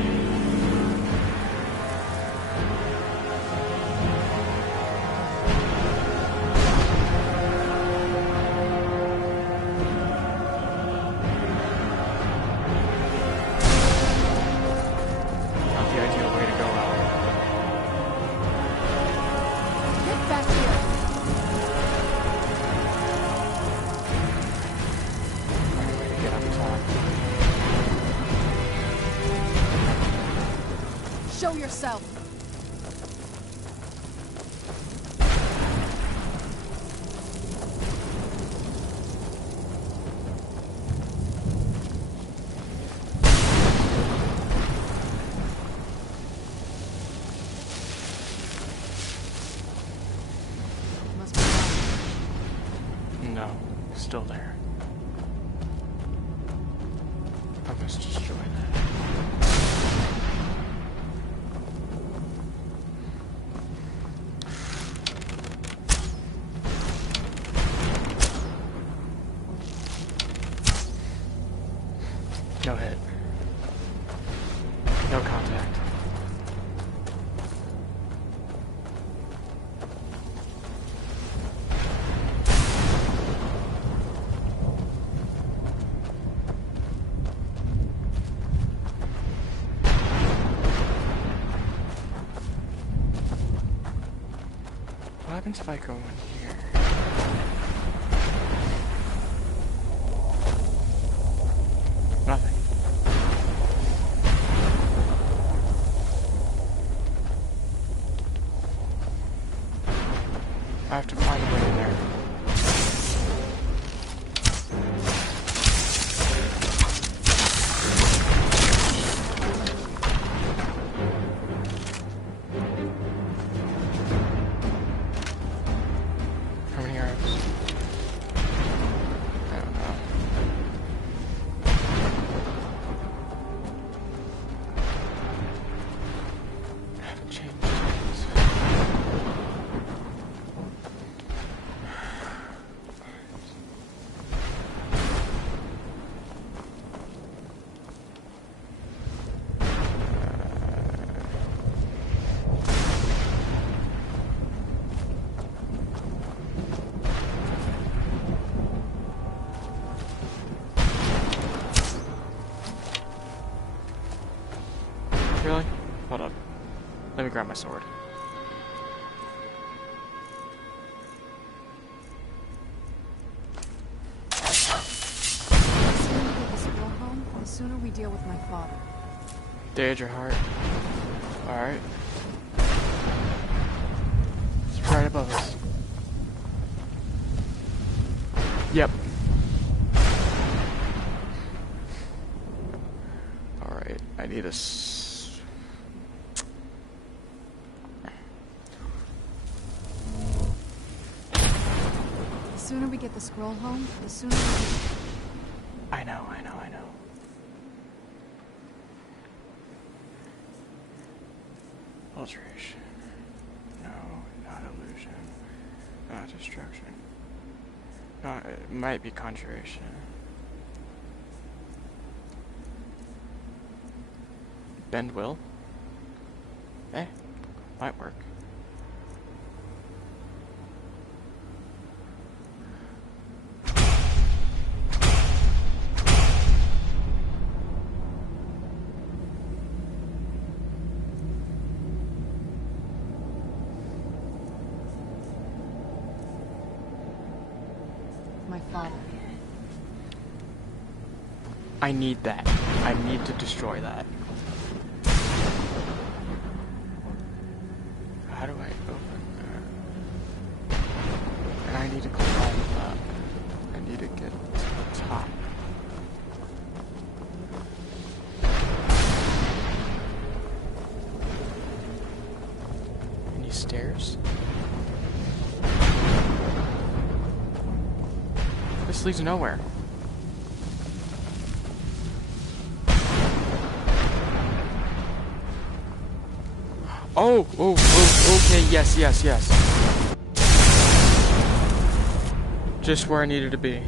Not the ideal way to go out. Get back here! Find a way to get up top. Show yourself! still there. I must destroy that. No hit. No contact. What happens if I go in here? Nothing. I have to find a way in there. How many arrows? I don't know. I haven't changed things. Really? Hold up. Let me grab my sword. The sooner we deal with my father. Dage your heart. Alright. It's right above us. Yep. Alright, I need a The sooner we get the scroll home, the sooner we... I know. Alteration. No, not illusion. Not destruction. Not, it might be conjuration. Bend will? Eh, might work. My father. I need that. I need to destroy that. How do I open that? And I need to climb up. I need to get to the top. Any stairs? This leads nowhere. Oh, okay, yes. Just where I needed to be.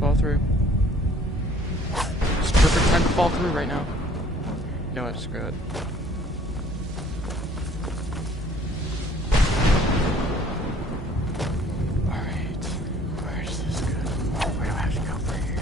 Fall through. It's perfect time to fall through right now. No, it's good. Alright. Where does this go? Oh, where do I have to go for here?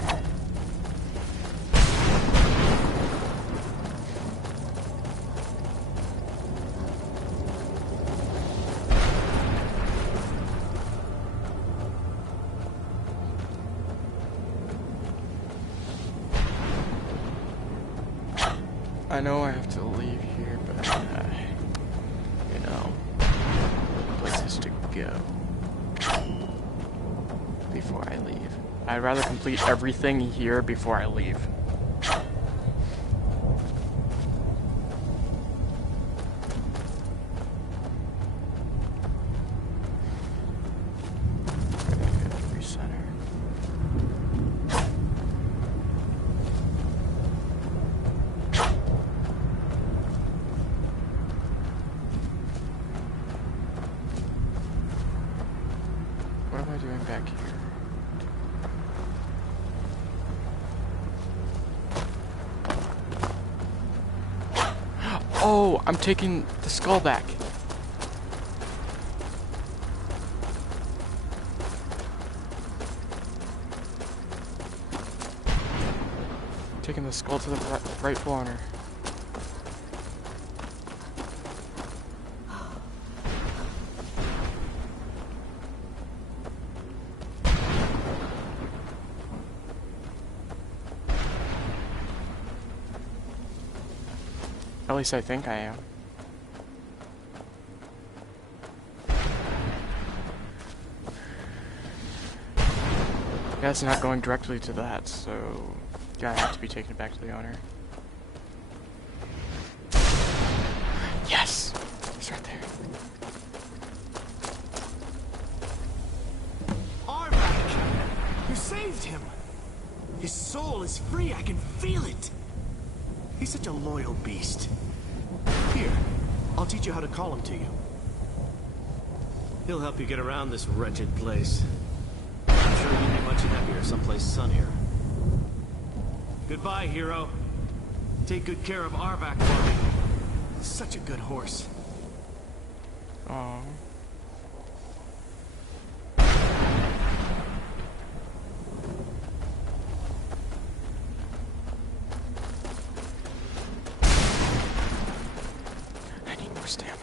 I know I have to leave here, but, you know, places to go before I leave. I'd rather complete everything here before I leave. Recenter. What am I doing back here? Oh, I'm taking the skull back. Taking the skull to the rightful owner. At least I think I am. Yeah, it's not going directly to that, so yeah, I have to be taken it back to the owner. Yes! It's right there. Arvak! You saved him! His soul is free, I can feel it! He's such a loyal beast. Here, I'll teach you how to call him to you. He'll help you get around this wretched place. I'm sure you'd be much happier someplace sunnier. Goodbye, hero. Take good care of Arvak for me. Such a good horse. Aww. I need more stamina.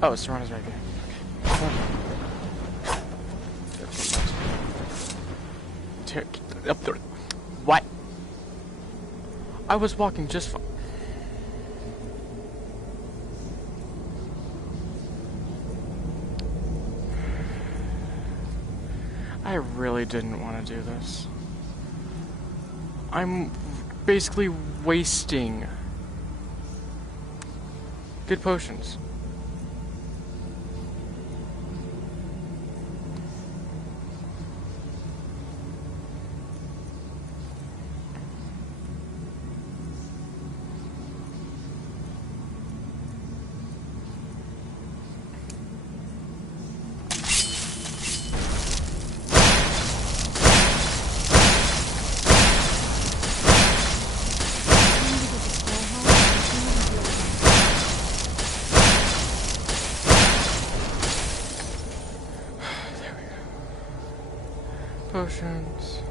Oh, Serrano's right there. Up there. What? I was walking just fine. I really didn't want to do this. I'm basically wasting good potions. Potions.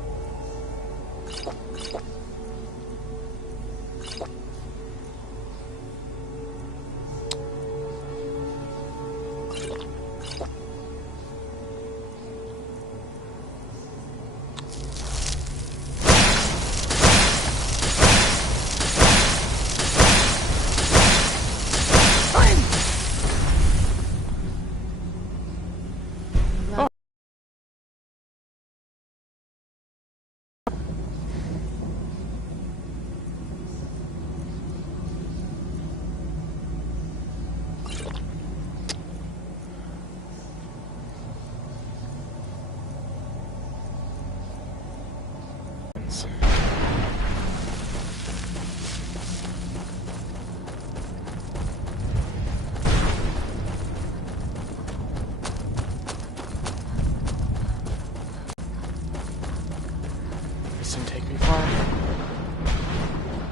hands. This didn't take me far.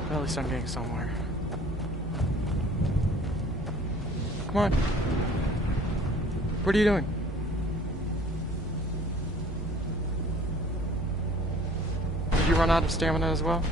Well, at least I'm getting somewhere. Come on. What are you doing? Did you run out of stamina as well?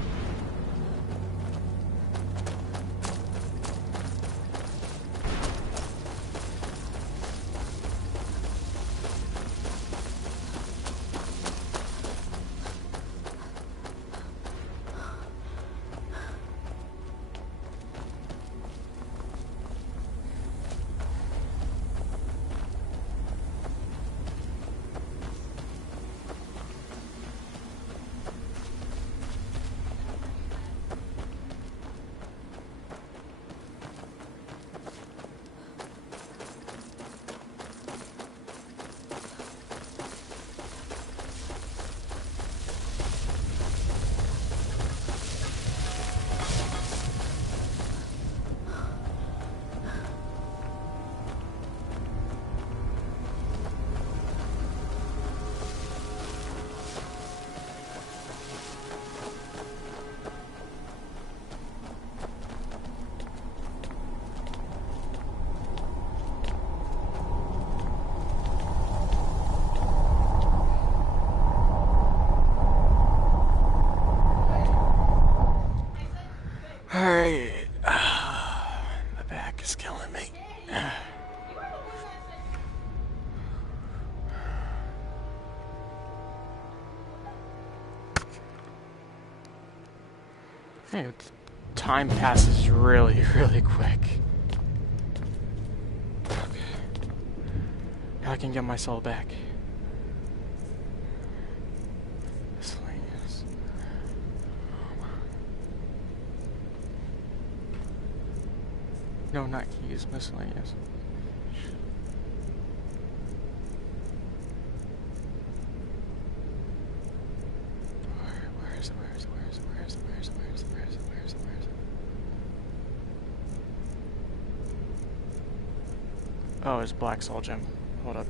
Alright. My back is killing me. Hey, time passes really, really quick. Okay. Now I can get my soul back. Miscellaneous. No, not keys, miscellaneous. Where is it? Oh, it's Black Soul Gem. Hold up.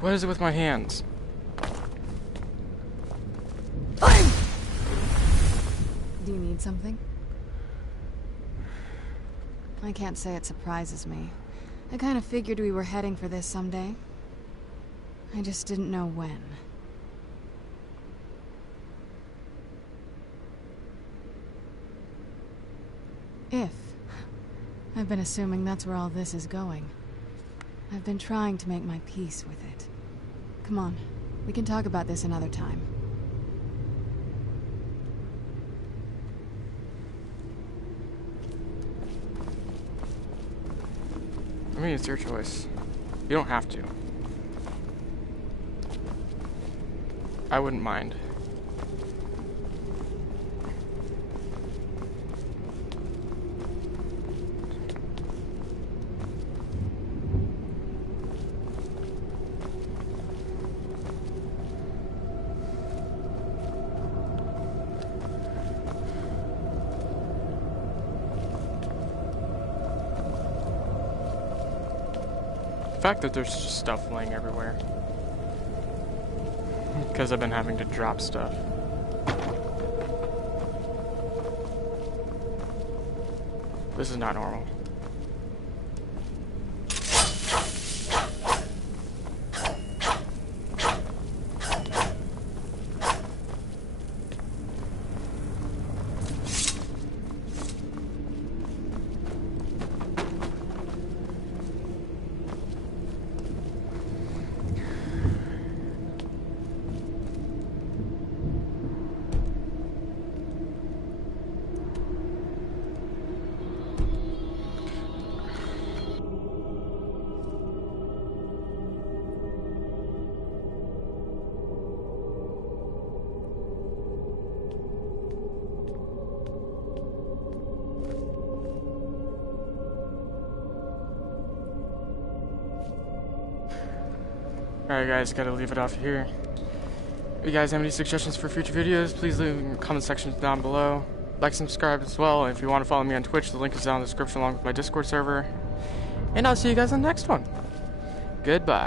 What is it with my hands? Do you need something? I can't say it surprises me. I kind of figured we were heading for this someday. I just didn't know when. If. I've been assuming that's where all this is going. I've been trying to make my peace with it. Come on, we can talk about this another time. I mean, it's your choice. You don't have to. I wouldn't mind. The fact that there's just stuff laying everywhere. Because I've been having to drop stuff. This is not normal. Alright guys, gotta leave it off here. If you guys have any suggestions for future videos, please leave them in the comment section down below. Like and subscribe as well. And if you want to follow me on Twitch, the link is down in the description along with my Discord server. And I'll see you guys on the next one. Goodbye.